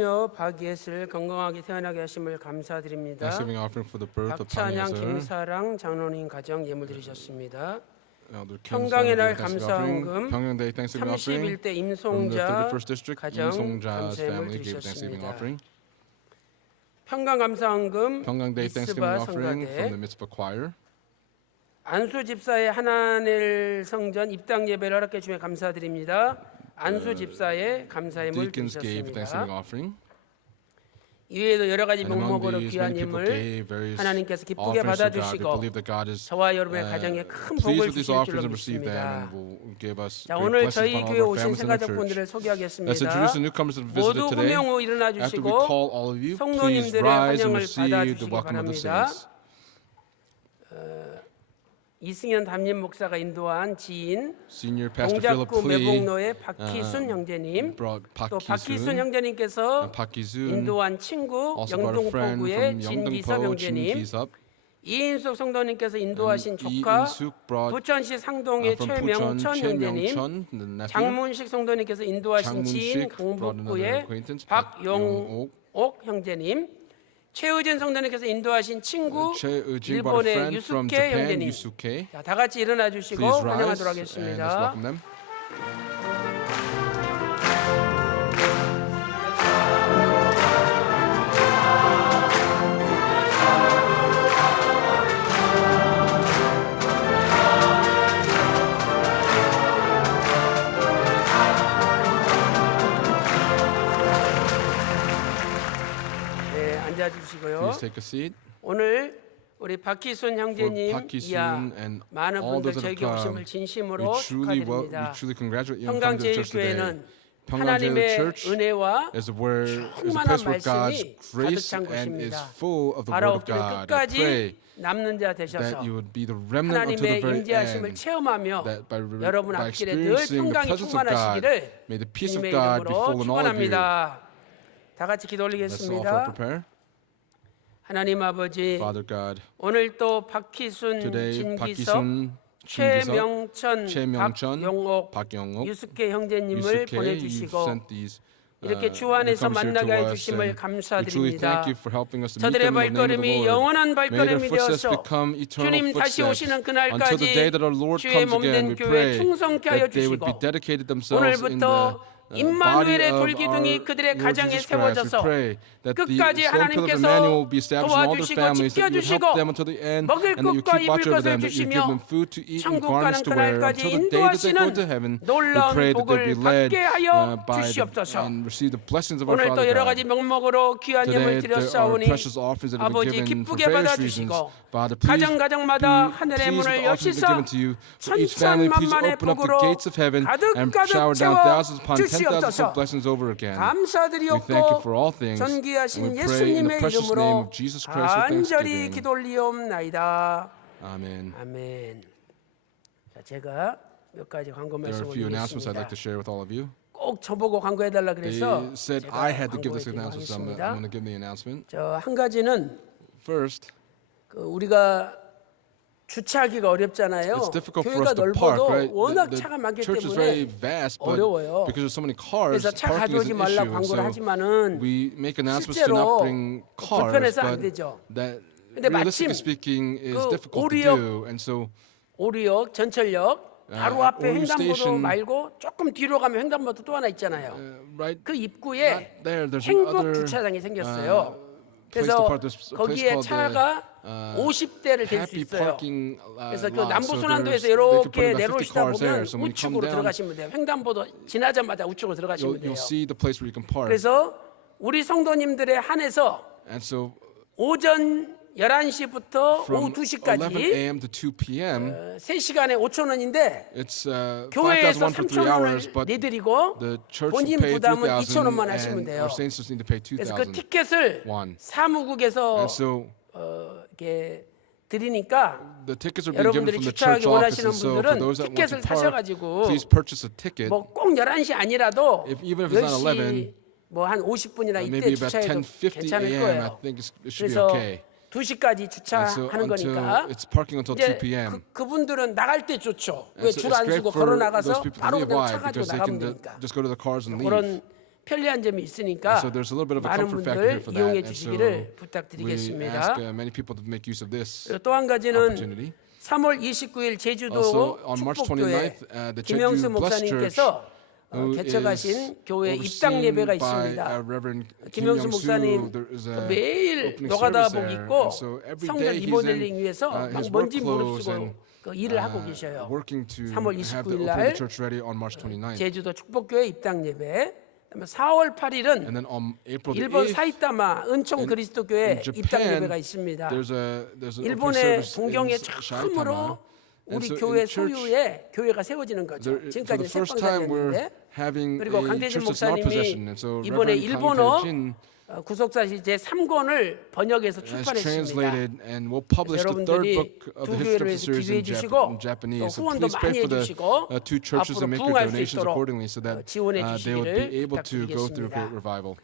손녀 박예슬 건강하게 태어나게 하심을 감사드립니다. Thanksgiving offering for the birth of 박찬양, Pang-Yeser. 김사랑 장로님 가정 예물 드리셨습니다. Elder Kim 평강의 날 Thanksgiving 감사헌금 Pyongyang Day Thanksgiving offering. 31대 From the 임송자 31st District, 가정 Imsongja's 감사예물 family gave Thanksgiving 드리셨습니다. offering. 평강 감사헌금 Pyongyang Day Thanksgiving 미스바 offering from the 성가대 Mitzvah Choir. 안수 집사의 하나넬 성전 입당 예배를 허락해 주에 감사드립니다. 안수 집사의 감사의 물 Deacons gave Thanksgiving 드리셨습니다. offering. 이외에도 여러 가지 And among 명목으로 these, 귀한 many people 예물 gave various 하나님께서 기쁘게 offerings to God. We 받아주시고 believe that God is 저와 여러분의 가정에 큰 pleased 복을 with these 주실 offerings 줄로 and receive them, 믿습니다. and will give us 자, great 오늘 blessings 저희 upon all 교회 of our 오신 families in the 새가족분들을 church. Let's 소개하겠습니다. introduce the newcomers that have visited 모두 today. 금영 후 After we 일어나주시고 call all of you, please 성도님들의 rise and 환영을 receive the 받아주시기 welcome of the 바랍니다. saints. 이승현 담임 목사가 인도한 지인 Senior Pastor Philip 동작구 Lee 매복로의 박희순 형제님 brought 또 박희순 Park 형제님께서 Ki-soon, 인도한 친구 also brought a friend 영등포구의 from 진기섭 Yeongdeungpo, 형제님 Chin Ki-sup, 이인숙 성도님께서 인도하신 and 조카 Lee In-suk brought 부천시 상동의 from 최명천 Pucheon, 형제님 Chae-myung-chun, the nephew. 장문식 성도님께서 인도하신 지인 장문식 brought another 강북구의 acquaintance, 박용옥 형제님 최의진 성도님께서 인도하신 친구 Chae Eujin brought a 일본의 friend from 유스케 Japan, 형제님 Yusuke. 자, 다 같이 일어나 주시고 Please rise 환영하도록 and let's 하겠습니다. welcome them. 네, 앉아 주시고요. Please take a seat. 오늘 우리 박희순 형제님 Park Ki-soon 이하 and 많은 all 분들 those that 저에게 have 오심을 come, 진심으로 we 축하드립니다. truly congratulate you on coming to the church today. 평강제일교회는 Pyongyang 하나님의 Church 은혜와 is a place 충만한 where God's 말씀이 가득 grace 찬 and is 곳입니다. full of the word of 바라옵기를 God. I 끝까지 pray 남는 자 되셔서 that you would be the remnant unto the 하나님의 very 임재하심을 end. 체험하며 That 여러분 by 앞길에 늘 experiencing the 평강이 presence of God, 충만하시기를 may the peace of 주님의 God be 이름으로 full in all of you. 축원합니다. 다 같이 기도 Let's offer 올리겠습니다. prayer. 하나님 아버지 Father God, 오늘 또 박희순, today 진기섭, Park Ki-soon, 최명천, 최명천, 박용옥, 박용옥, 유숙계 형제님을 Yusuke, you've 보내주시고 sent these 이렇게 주 안에서 newcomers here 만나게 to 해 us, 주심을 and we truly 감사드립니다. thank you for helping us to meet 저들의 them in the name of the 발걸음이 Lord. 영원한 May their 발걸음이 footsteps 되어서 become eternal 주님 다시 footsteps 오시는 until the day 그날까지 that our Lord 주의 comes 몸된 again. We 교회 pray 충성케 하여 that they would be 주시고 dedicated themselves in the 오늘부터 body 임마누엘의 of 돌기둥이 our 그들의 Lord 가정에 Jesus Christ. We 세워져서 pray that the 끝까지 stone pillar of 하나님께서 Emmanuel will be established in all their 도와주시고 families, that you would help 지켜주시고 them until the end, 먹을 and that you 것과 keep 입을 watch over 것을 them, that you give 주시며 them food to eat and 천국 garments 가는 to wear 그날까지 until the day that they go to heaven. 인도하시는 We 놀라운 pray that they 복을 be led 받게 하여 by 주시옵소서. and receive the blessings of our 오늘 또 Father 여러 God. 가지 명목으로 귀한 예물 Today there are 드렸사오니 precious offerings that have been 아버지 given for 기쁘게 various reasons. 받아주시고 Father, please 가정마다 be 하늘의 pleased with 문을 the offerings that are given 여시사 to you. For each family, please 천천만만의 open up the 복으로 gates of heaven and 가득 shower down 채워 thousands upon 10,000 주시옵소서. of blessings over again. We 감사드리옵고 thank you for all things. And 전귀하신 we pray in the 예수님의 precious name 이름으로 of Jesus Christ with 간절히 thanksgiving. 기도 올리옵나이다. Amen. 아멘. 자, 제가 몇 가지 광고 There are 말씀을 a few announcements I'd 올리겠습니다. like to share with all of you. 꼭 저보고 광고해달라 그래서 They said 제가 I had to give this 광고해드리고 announcement, so I'm 하겠습니다. going to give the announcement. 한 가지는 First, 우리가 주차하기가 어렵잖아요. it's difficult for 교회가 us to park, 넓어도 right? 워낙 The 차가 많기 church is very 때문에 vast, but 어려워요. because there's so many cars, 그래서 차 parking is 가져오지 an 말라 issue. And 광고를 so 하지만은 we make announcements to not 실제로 bring cars, 불편해서 안 but 되죠. that 근데 realistically 마침 speaking is 그 difficult to 오리역 do. And so 오리역 전철역 바로 앞에 오리 횡단보도 스테이션, 말고 조금 뒤로 가면 횡단보도 또 하나 있잖아요. right 그 입구에 there, there's 행복 another 주차장이 생겼어요. place 그래서 to park. There's a place 거기에 called 차가 the 50대를 댈 수 Happy 있어요. Parking 그래서 그 lot. So 남부순환도에서 they could put 이렇게 about 50 내려오시다 cars there. 보면 So when you come 우측으로 down, 들어가시면 돼요. 횡단보도 지나자마자 우측으로 들어가시면 돼요. you'll see the place where you can park. 그래서 우리 성도님들에 한해서 And so 오전 11시부터 from 오후 11 2시까지 a.m. to 2 p.m. 3시간에 5,000원인데 It's 교회에서 5,001 for 3 hours, 3,000원을 but 내드리고 the church will 본인 pay 부담은 3,000 2,000원만 하시면 and 돼요. our saints just need to pay 그래서 그 2,000. 티켓을 won. 사무국에서 And so 이렇게 드리니까 the tickets are being given 여러분들이 from the 주차하기 church office, 원하시는 and so for 분들은 those that want to 티켓을 park, 사셔가지고 please purchase a ticket. 뭐 꼭 11시 아니라도 even if it's not 10시 뭐 한 50분이나 이때 Maybe about 주차해도 10:50 괜찮을 a.m. I 거예요. think it should be 그래서 okay. 2시까지 And so 주차하는 거니까 it's parking until 2 이제 p.m. 그분들은 나갈 때 좋죠. And 왜 so 줄 it's 안 great 쓰고 for 걸어 those 나가서 people to 바로 leave. 그냥 Why? 차 가지고 Because they 나가면 can 되니까. just go to the cars and leave. 그런 편리한 점이 있으니까 So there's a little bit of a 많은 comfort factor here 분들 for that. 이용해 And so 주시기를 we ask 부탁드리겠습니다. many people to make use of this 또 한 가지는 opportunity. 3월 29일 제주도 Also, on March 축복교회 29th, the 김영수 Jeju Blessed Church, 목사님께서 who 개척하신 is 교회 입당 예배가 overseen by 있습니다. Reverend Kim 김영수 Young-soo, 목사님 there is 그 a 매일 opening 노가다 service 복 there. 입고 And so every 성전 day he's 리모델링 in 위해서 막 his work 먼지 clothes 무릅쓰고 and 그 일을 하고 계셔요. working to 3월 have 29일 the opening 날 the church ready on March 29th. 제주도 축복교회 입당 예배. 그다음에 4월 8일은 And then on April the 일본 8th, 사이타마 은총 그리스도교회 in 입당 Japan, 예배가 있습니다. there's an opening 일본의 service 동경에 in 처음으로 Saitama. And 우리 so in 교회 church, 소유의 교회가 세워지는 거죠. for 지금까지 the first time we're 세번사였는데 having 그리고 a 강대진 church that's in our possession. 목사님이 And so 이번에 Reverend 일본어 Kang 구속사시 제 3권을 번역해서 has 출판했습니다. translated and will publish the third 여러분들이 book of 두 the history 교회를 of the series 기도해 in 주시고 Japanese. 또 So 후원도 please pray 많이 for the 해주시고 two churches 앞으로 and make your 부흥할 수 donations 있도록 accordingly so that 지원해 they will be 주시기를 able to go through a great 부탁드리겠습니다. revival.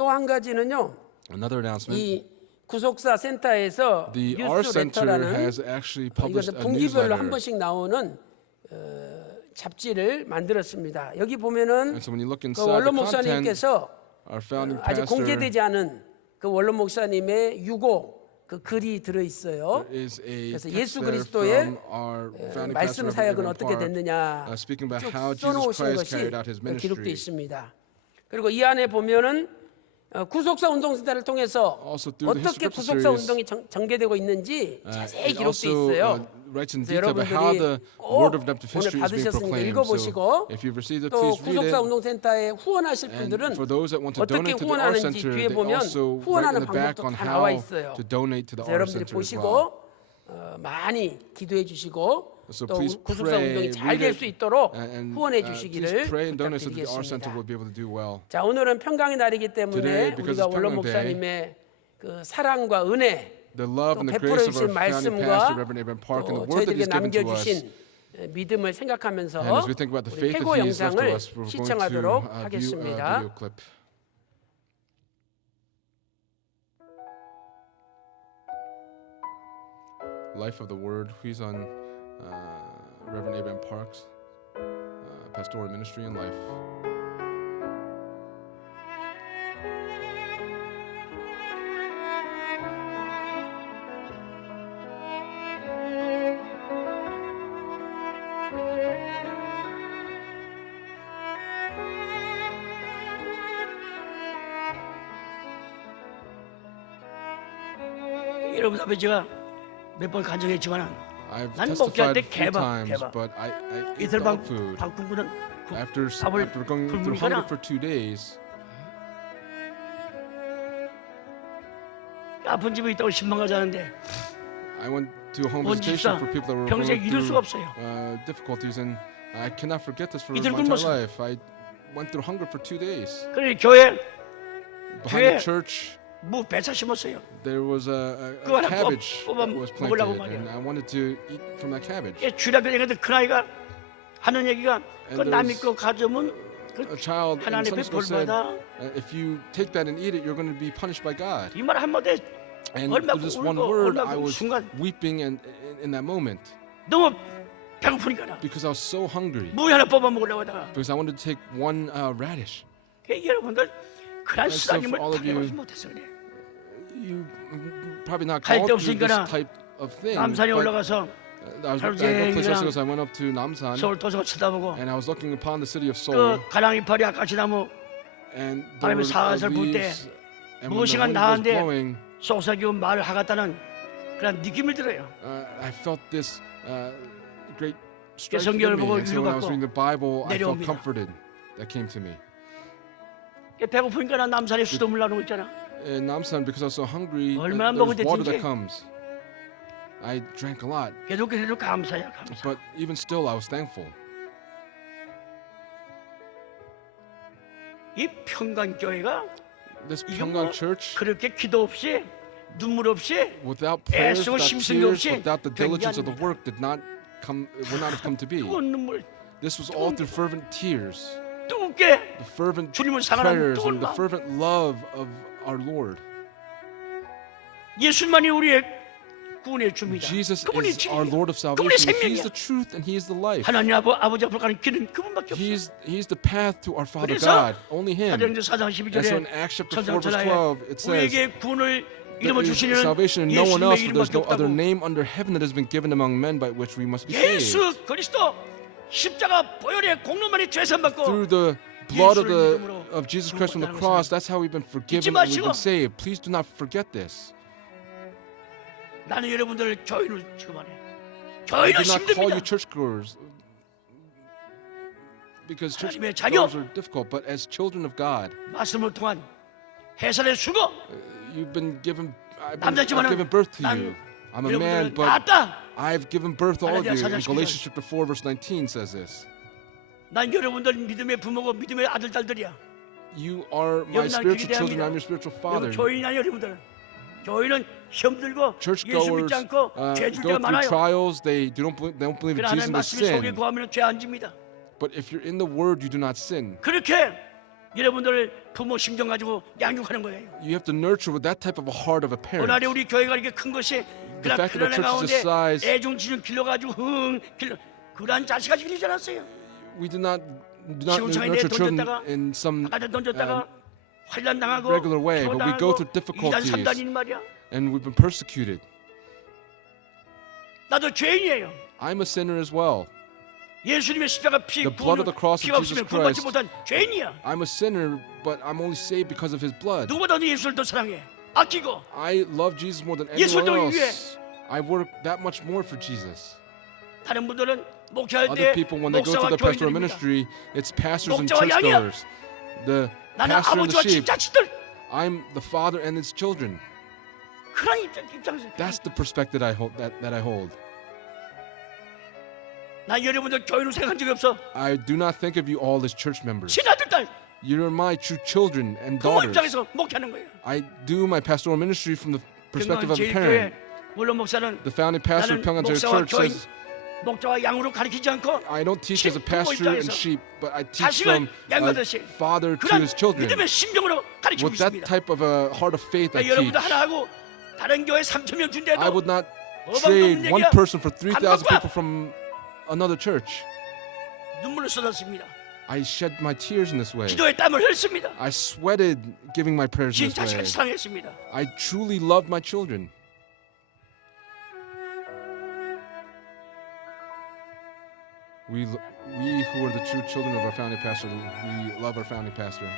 또 한 가지는요. Another announcement. 이 구속사 센터에서 The R Center 뉴스레터라는 has actually published 이것은 a 분기별로 한 newsletter. 번씩 나오는 잡지를 만들었습니다. 여기 보면은 And so when you look 그 inside 원로 the content, 목사님께서 our founding 아직 pastor 공개되지 않은 그 원로 목사님의 유고 그 글이 들어 있어요. is a 그래서 text 예수 there 그리스도의 from our founding pastor, 말씀 사역은 Reverend 어떻게 Park, 됐느냐 speaking about 쭉 how Jesus 써놓으신 Christ 것이 carried out his 기록되어 ministry. 있습니다. 그리고 이 안에 보면은 구속사 운동센터를 통해서 Also through the 어떻게 History of the 구속사 series, 운동이 전개되고 있는지 자세히 it 기록되어 also 있어요. writes in 그래서 detail about how 여러분들이 the 꼭 word of redemptive 오늘 history is being 받으셨으니까 proclaimed. 읽어보시고 So if you've received it, 또 please read 구속사 it. 운동센터에 후원하실 And 분들은 for those that want to 어떻게 donate to the R 후원하는지 Center, 뒤에 they 보면 also write in 후원하는 the back 방법도 on 다 나와 how 있어요. to donate to the 그래서 R 여러분들이 Center as 보시고 well. 많이 기도해 주시고 So 또 please 구속사 pray, 운동이 잘 read 될 it, 수 있도록 and 후원해 please 주시기를 pray and donate so that the R Center 부탁드리겠습니다. will be able to do well. 자, 오늘은 평강의 날이기 때문에 Today, because 우리가 it's 원로 평강 day, 목사님의 그 사랑과 은혜 The love 또 and the 베풀어 grace of 주신 our founding pastor, 말씀과 Reverend Abraham Park, and 또 the word that 저희들에게 He's given to us. 남겨주신 믿음을 생각하면서 And as we think about the 우리 faith 회고 that He has left to 영상을 us, we're going to 시청하도록 view a 하겠습니다. video clip. Life of the Word. He's on Reverend Abraham Park's pastoral ministry and life. 여러분 앞에 제가 몇 번 간증했지만은 I've 난 testified 목회할 때 a few 개밥, times, 개밥. but I eat 이슬방 dog food. 방풍구는 After 밥을 going through 굶는 hunger 거나 for 2 days, 아픈 집에 있다고 신방가지 않은데 I went to a home 온 visitation 집사 for people that were 평생 going 잊을 수가 through 없어요. difficulties, and I cannot forget this for my 이들 entire 굶었어. life. I went through hunger for 2 days. 그래 교회 Behind the 교회 church, 무 배차 심었어요. there was a 그거 하나 cabbage 뽑아 that was 먹으려고 planted, 말이야. and I wanted to eat from that cabbage. 주일학교 다니는데 그 나이가 하는 얘기가 그 And 남이 there's 거 가져오면 A child in 하나님의 Sunday school said, 벌받아. if you take that and eat it, you're going to be punished by God. 이 말 한마디에 And 얼마나 with this one 울고 word, 얼마나 I was 순간 weeping and in that moment 너무 배고프니까 because I was so hungry. 무 하나 뽑아 먹으려고 하다가 Because I wanted to take one radish. 여러분들 그런 so for 쓰라림을 all of you, 당해보지 못해서 그래. You probably not 갈 gone 데 through this 없으니까 type of thing. 남산에 but 올라가서 I had no place else to go, so I went up to Namsan, 서울 도서관 쳐다보고 and I was looking upon the city of 그 Seoul, 가랑이파리 아까시나무 and there 바람이 were 살살 불 때 leaves, and when the 무엇인가 wind was 나한테 blowing, 속삭이고 말을 하겠다는 그런 느낌을 들어요. I felt this great strength 성경을 within me. 보고 And so when I was 위로받고 reading the Bible, I felt 내려옵니다. comforted. That came to me. 배고프니까 난 남산에 수돗물 나오는 거 있잖아. In Namsan, because I was so hungry, 얼마나 there's 먹을 때 water that 진지? comes. I drank a lot, 계속 감사야 감사. but even still, I was thankful. 이 평강교회가 This 이게 Pyongyang 뭐 church, 그렇게 기도 없이 눈물 없이 without prayers, 애쓰고 without 심승이 tears, 없이 without the 된 게 diligence of the 아닙니다. work, would not have come to be. 뜨거운 눈물 This was all through fervent tears, 뜨겁게 the fervent 주님을 사랑하는 prayers, 뜨거운 and the 마음. fervent love of our Lord. 예수만이 우리의 구원의 주입니다. Jesus 그분이 is our Lord of 그분이 salvation. He's 생명이야. the truth and He is the life. 하나님 아버지 앞으로 가는 길은 그분밖에 없어. He's the path to our Father 그래서 God. Only Him. 사도행전 4장 And so in 12절에 Acts chapter 4 verse 천상천하에 12 it says 우리에게 구원을 이름을 there is 주시는 salvation in no one else, 예수님의 for there's no 이름밖에 other 없다고. name under heaven that has been given among men by which we must be saved. 예수 그리스도 십자가 보혈의 공로만이 죄산 받고 Through the blood 예수의 이름으로 of Jesus Christ from the 구원받는 cross, that's how we've been forgiven 잊지 and we've 마시고. been saved. Please do not forget this. 나는 여러분들을 교인을 취급하네. I 교인은 do not call you 힘듭니다. churchgoers because 하나님의 churchgoers 자녀. are difficult, but as children of God, 말씀을 통한 해설의 수고 you've been given. I've 남자지만은 given birth to 난 you. I'm a man, 여러분들을 but 낳았다. I've given birth to all of you. 갈라디아 In 4장 Galatians chapter 4, verse 19 says this. 난 여러분들 믿음의 부모고 믿음의 아들 딸들이야. You are my 여러분 날 spiritual children. 기대합니다. I'm your spiritual 여러분 father. 교인이 아니야 여러분들. 교인은 힘들고 예수 Churchgoers 믿지 않고 죄 줄 go 때가 through 많아요. trials. They don't believe in 그러나 Jesus 하나님 and they 말씀이 속에 sin. 구하면 죄 안 집니다. But if you're in the Word, you do not sin. 그렇게 여러분들을 부모 심정 가지고 양육하는 거예요. You have to nurture with that type of a heart of a parent. 오늘날에 우리 교회가 이렇게 큰 것이 그냥 fact that our 그런 애 church is 가운데 this size- 애중지중 길러가지고 그런 자식 가지고 길리지 않았어요. We do not 시궁창에 nurture children 던졌다가 in some 바깥에 던졌다가 환란 당하고 regular way, but we go through 2단 difficulties. 3단이는 말이야. and we've been persecuted. 나도 죄인이에요. I'm a sinner as well. 예수님의 십자가 피 The blood of the cross of 피가 Jesus 없으면 구원받지 Christ. 못한 죄인이야. I'm a sinner, but I'm only saved because of His blood. 누구보다 예수를 더 사랑해. 아끼고 I love Jesus more than 예수를 anyone 더 위해. else. I work that much more for Jesus. 다른 분들은 목회할 Other 때 people, when they go 목사와 through the pastoral 교인들입니다. ministry, it's pastors and 목자와 양이야. churchgoers. The 나는 pastor and 아버지와 the sheep. 친자식들 I'm the father and his children. 그런 입장에서 That's the perspective I hold. That I hold. 난 여러분들 교인으로 생각한 적이 없어. I do not think of you all as church members. 친아들 딸 You're my true children and 부모 daughters. 입장에서 목회하는 거예요. I do my pastoral ministry from the perspective of a parent. 제1교회 물론 목사는 The founding pastor 나는 of Pyongyang 목사와 Church 교인 says, 목자와 양으로 가르치지 않고 I don't teach as a 부모 pastor and 입장에서 sheep, but I teach 자식을 from a 양가듯이 father to 그런 his children. 믿음의 심정으로 가르치고 With that 있습니다. type of a heart of faith, I teach. 여러분들 하나 하고 다른 교회 3,000명 준대도 I would not 어방도 trade 없는 one 얘기야. person for 3,000 바빠. people from another church. 눈물을 쏟았습니다. I shed my tears in this way. 기도에 땀을 흘렸습니다. I sweated giving my prayers in this way. 자식같이 사랑했습니다. I truly loved my children. We who are the true children of our founding pastor, we love our founding pastor.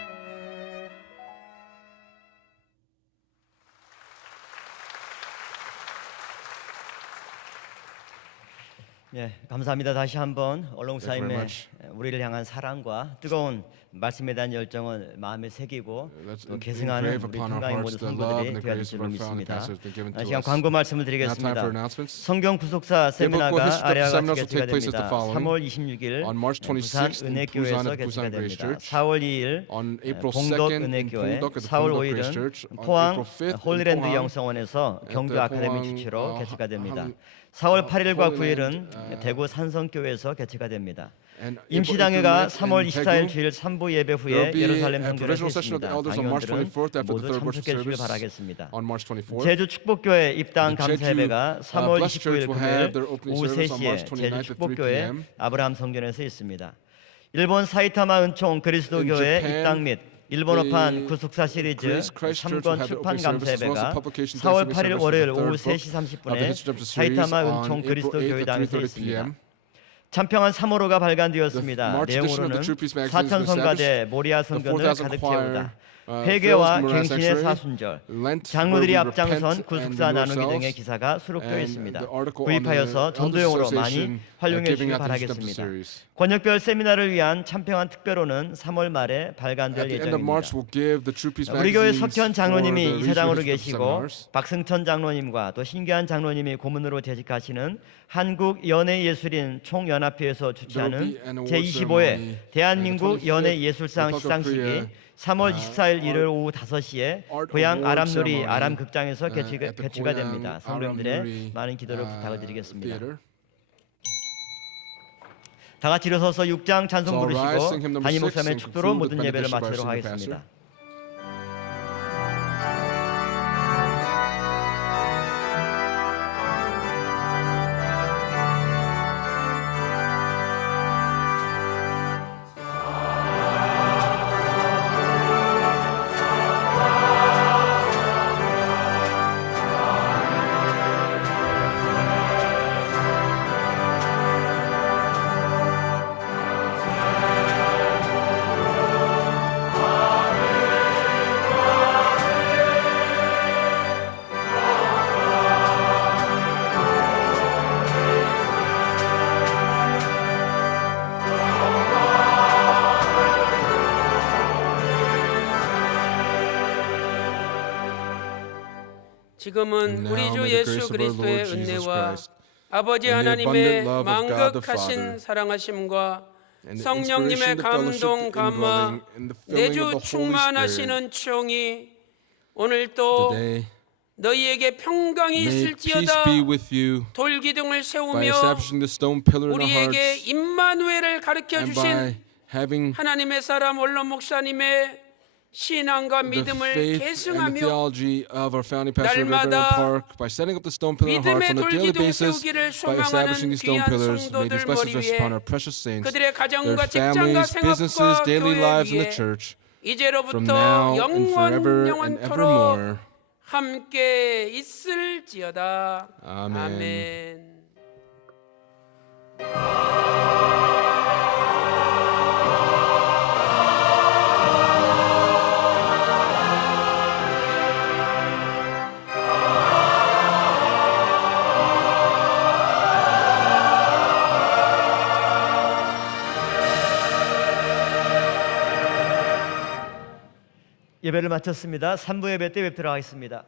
예, 감사합니다. 다시 한번 Thank you 얼렁사임의 very much. 우리를 향한 사랑과 뜨거운 말씀에 대한 열정을 마음에 새기고 Let's 또 계승하는 engrave 우리 upon our 평강의 hearts 모든 the love and 성도들이 the grace 되어질 of 줄 our founding 믿습니다. pastor has been given to 시간 us. 광고 말씀을 Now time for 드리겠습니다. announcements. 성경 구속사 세미나가 Biblical History of 아래와 Seminars 같이 will take 개최가 place as the 됩니다. following. 3월 26일 On March 부산 26th in 은혜교회에서 Busan at 개최가 Busan Grace 됩니다. Church. 4월 2일 On April 봉덕 2nd in 은혜교회, Pongdok at the 4월 Pongdok Grace 5일은 Church. On 포항 April 5th in 홀리랜드 Pohang, 영성원에서 at 경주 the 아카데미 Pohang, 주치로 개최가 됩니다. 4월 4월 8일과 8일은 9일은 대구 산성교회에서 개최가 됩니다. And 임시당회가 April 3월 8th in 24일 Daegu. 주일 3부 예배 There 후에 will be 예루살렘 a 성전에서 provisional session of the 있습니다. elders on March 당회원들은 24th after the 모두 third worship 참석해 주길 service 바라겠습니다. on March 24th. 제주 축복교회 입당 The 감사 Jeju, 예배가 3월 Blessed 29일 Church will 금요일 have their opening 오후 service on 3시에 March 29th 제주 at 3 축복교회 p.m. 아브라함 성전에서 있습니다. 일본 사이타마 은총 그리스도교회 In Japan, 입당 및 일본어판 the 구속사 시리즈 Grace Christ Church will 3권 have their 출판 opening service as well as 감사 the 예배가 publication 4월 thanksgiving 8일 service 월요일 for the 오후 third 3시 book of the 30분에 History Chapter series 사이타마 on 은총 April 8th 그리스도교회당에서 at 3:30 있습니다. p.m. 참평한 3호로가 The 발간되었습니다. March edition of 내용으로는 the True Peace magazine has been 4천 성가대 established. 모리아 The 성전을 4,000 가득 choir, 채우다. fills 회개와 Moriah 갱신의 Sanctuary, 사순절, Lent, 장로들이 where we 앞장선 repent 구속사 and renew 나누기 등의 ourselves, 기사가 수록되어 and 있습니다. the article on 구입하여서 the 전도용으로 Elders 많이 Association, 활용해 giving 주시기 out the History 바라겠습니다. series. 권역별 세미나를 위한 참평한 특별호는 3월 말에 발간될 At the end of March, 예정입니다. we'll give the True Peace 우리 교회 magazines 석현 for 장로님이 the 이사장으로 regional 계시고 seminars. 박승천 장로님과 또 신기한 장로님이 고문으로 재직하시는 한국 연예예술인 총연합회에서 주최하는 There will be an award 제25회 ceremony 대한민국 at the 25th 연예예술상 Republic of 시상식이 Korea, 3월 24일 일요일 오후 5시에 Art 고향 Award 아람누리 ceremony, 아람극장에서 at the 개최가 Goyang 됩니다. 성도님들의 Aramnuri, 많은 기도를 부탁을 드리겠습니다. Theater. 다 같이 일어서서 6장 찬송 So rise, sing 부르시고 hymn number 담임 6 목사님의 and 축도로 conclude 모든 the 예배를 benediction by our 마치도록 senior 하겠습니다. pastor. 지금은 And 우리 now 주 may the 예수 grace of our 그리스도의 Lord Jesus 은혜와 Christ 아버지 and the 하나님의 abundant love of God the 망극하신 Father 사랑하심과 and the 성령님의 inspiration, the fellowship, 감동 the 감화 indwelling, and the filling of 내주 the Holy Spirit 충만하시는 총이 오늘 또 today. 너희에게 평강이 May peace 있을지어다. be with you 돌기둥을 by 세우며 establishing the stone pillar in our 우리에게 hearts 임마누엘을 가르쳐 and by 주신 having 하나님의 사람 원로 목사님의 신앙과 the 믿음을 faith and the 계승하며 theology of our founding pastor, Reverend 날마다 Park, by setting up the stone pillar in our hearts 믿음의 on a daily 돌기둥 basis, 세우기를 by establishing 소망하는 these stone 귀한 pillars. May 성도들 these blessings rest 머리 upon 위에 our precious saints, 그들의 their 가정과 직장과 families, businesses, 생업과 daily 교회 lives in the 위에 church, from 이제로부터 now and forever and 영원토록 evermore. 함께 있을지어다. Amen. 아멘. 예배를 마쳤습니다. 3부 예배 때 뵙도록 하겠습니다.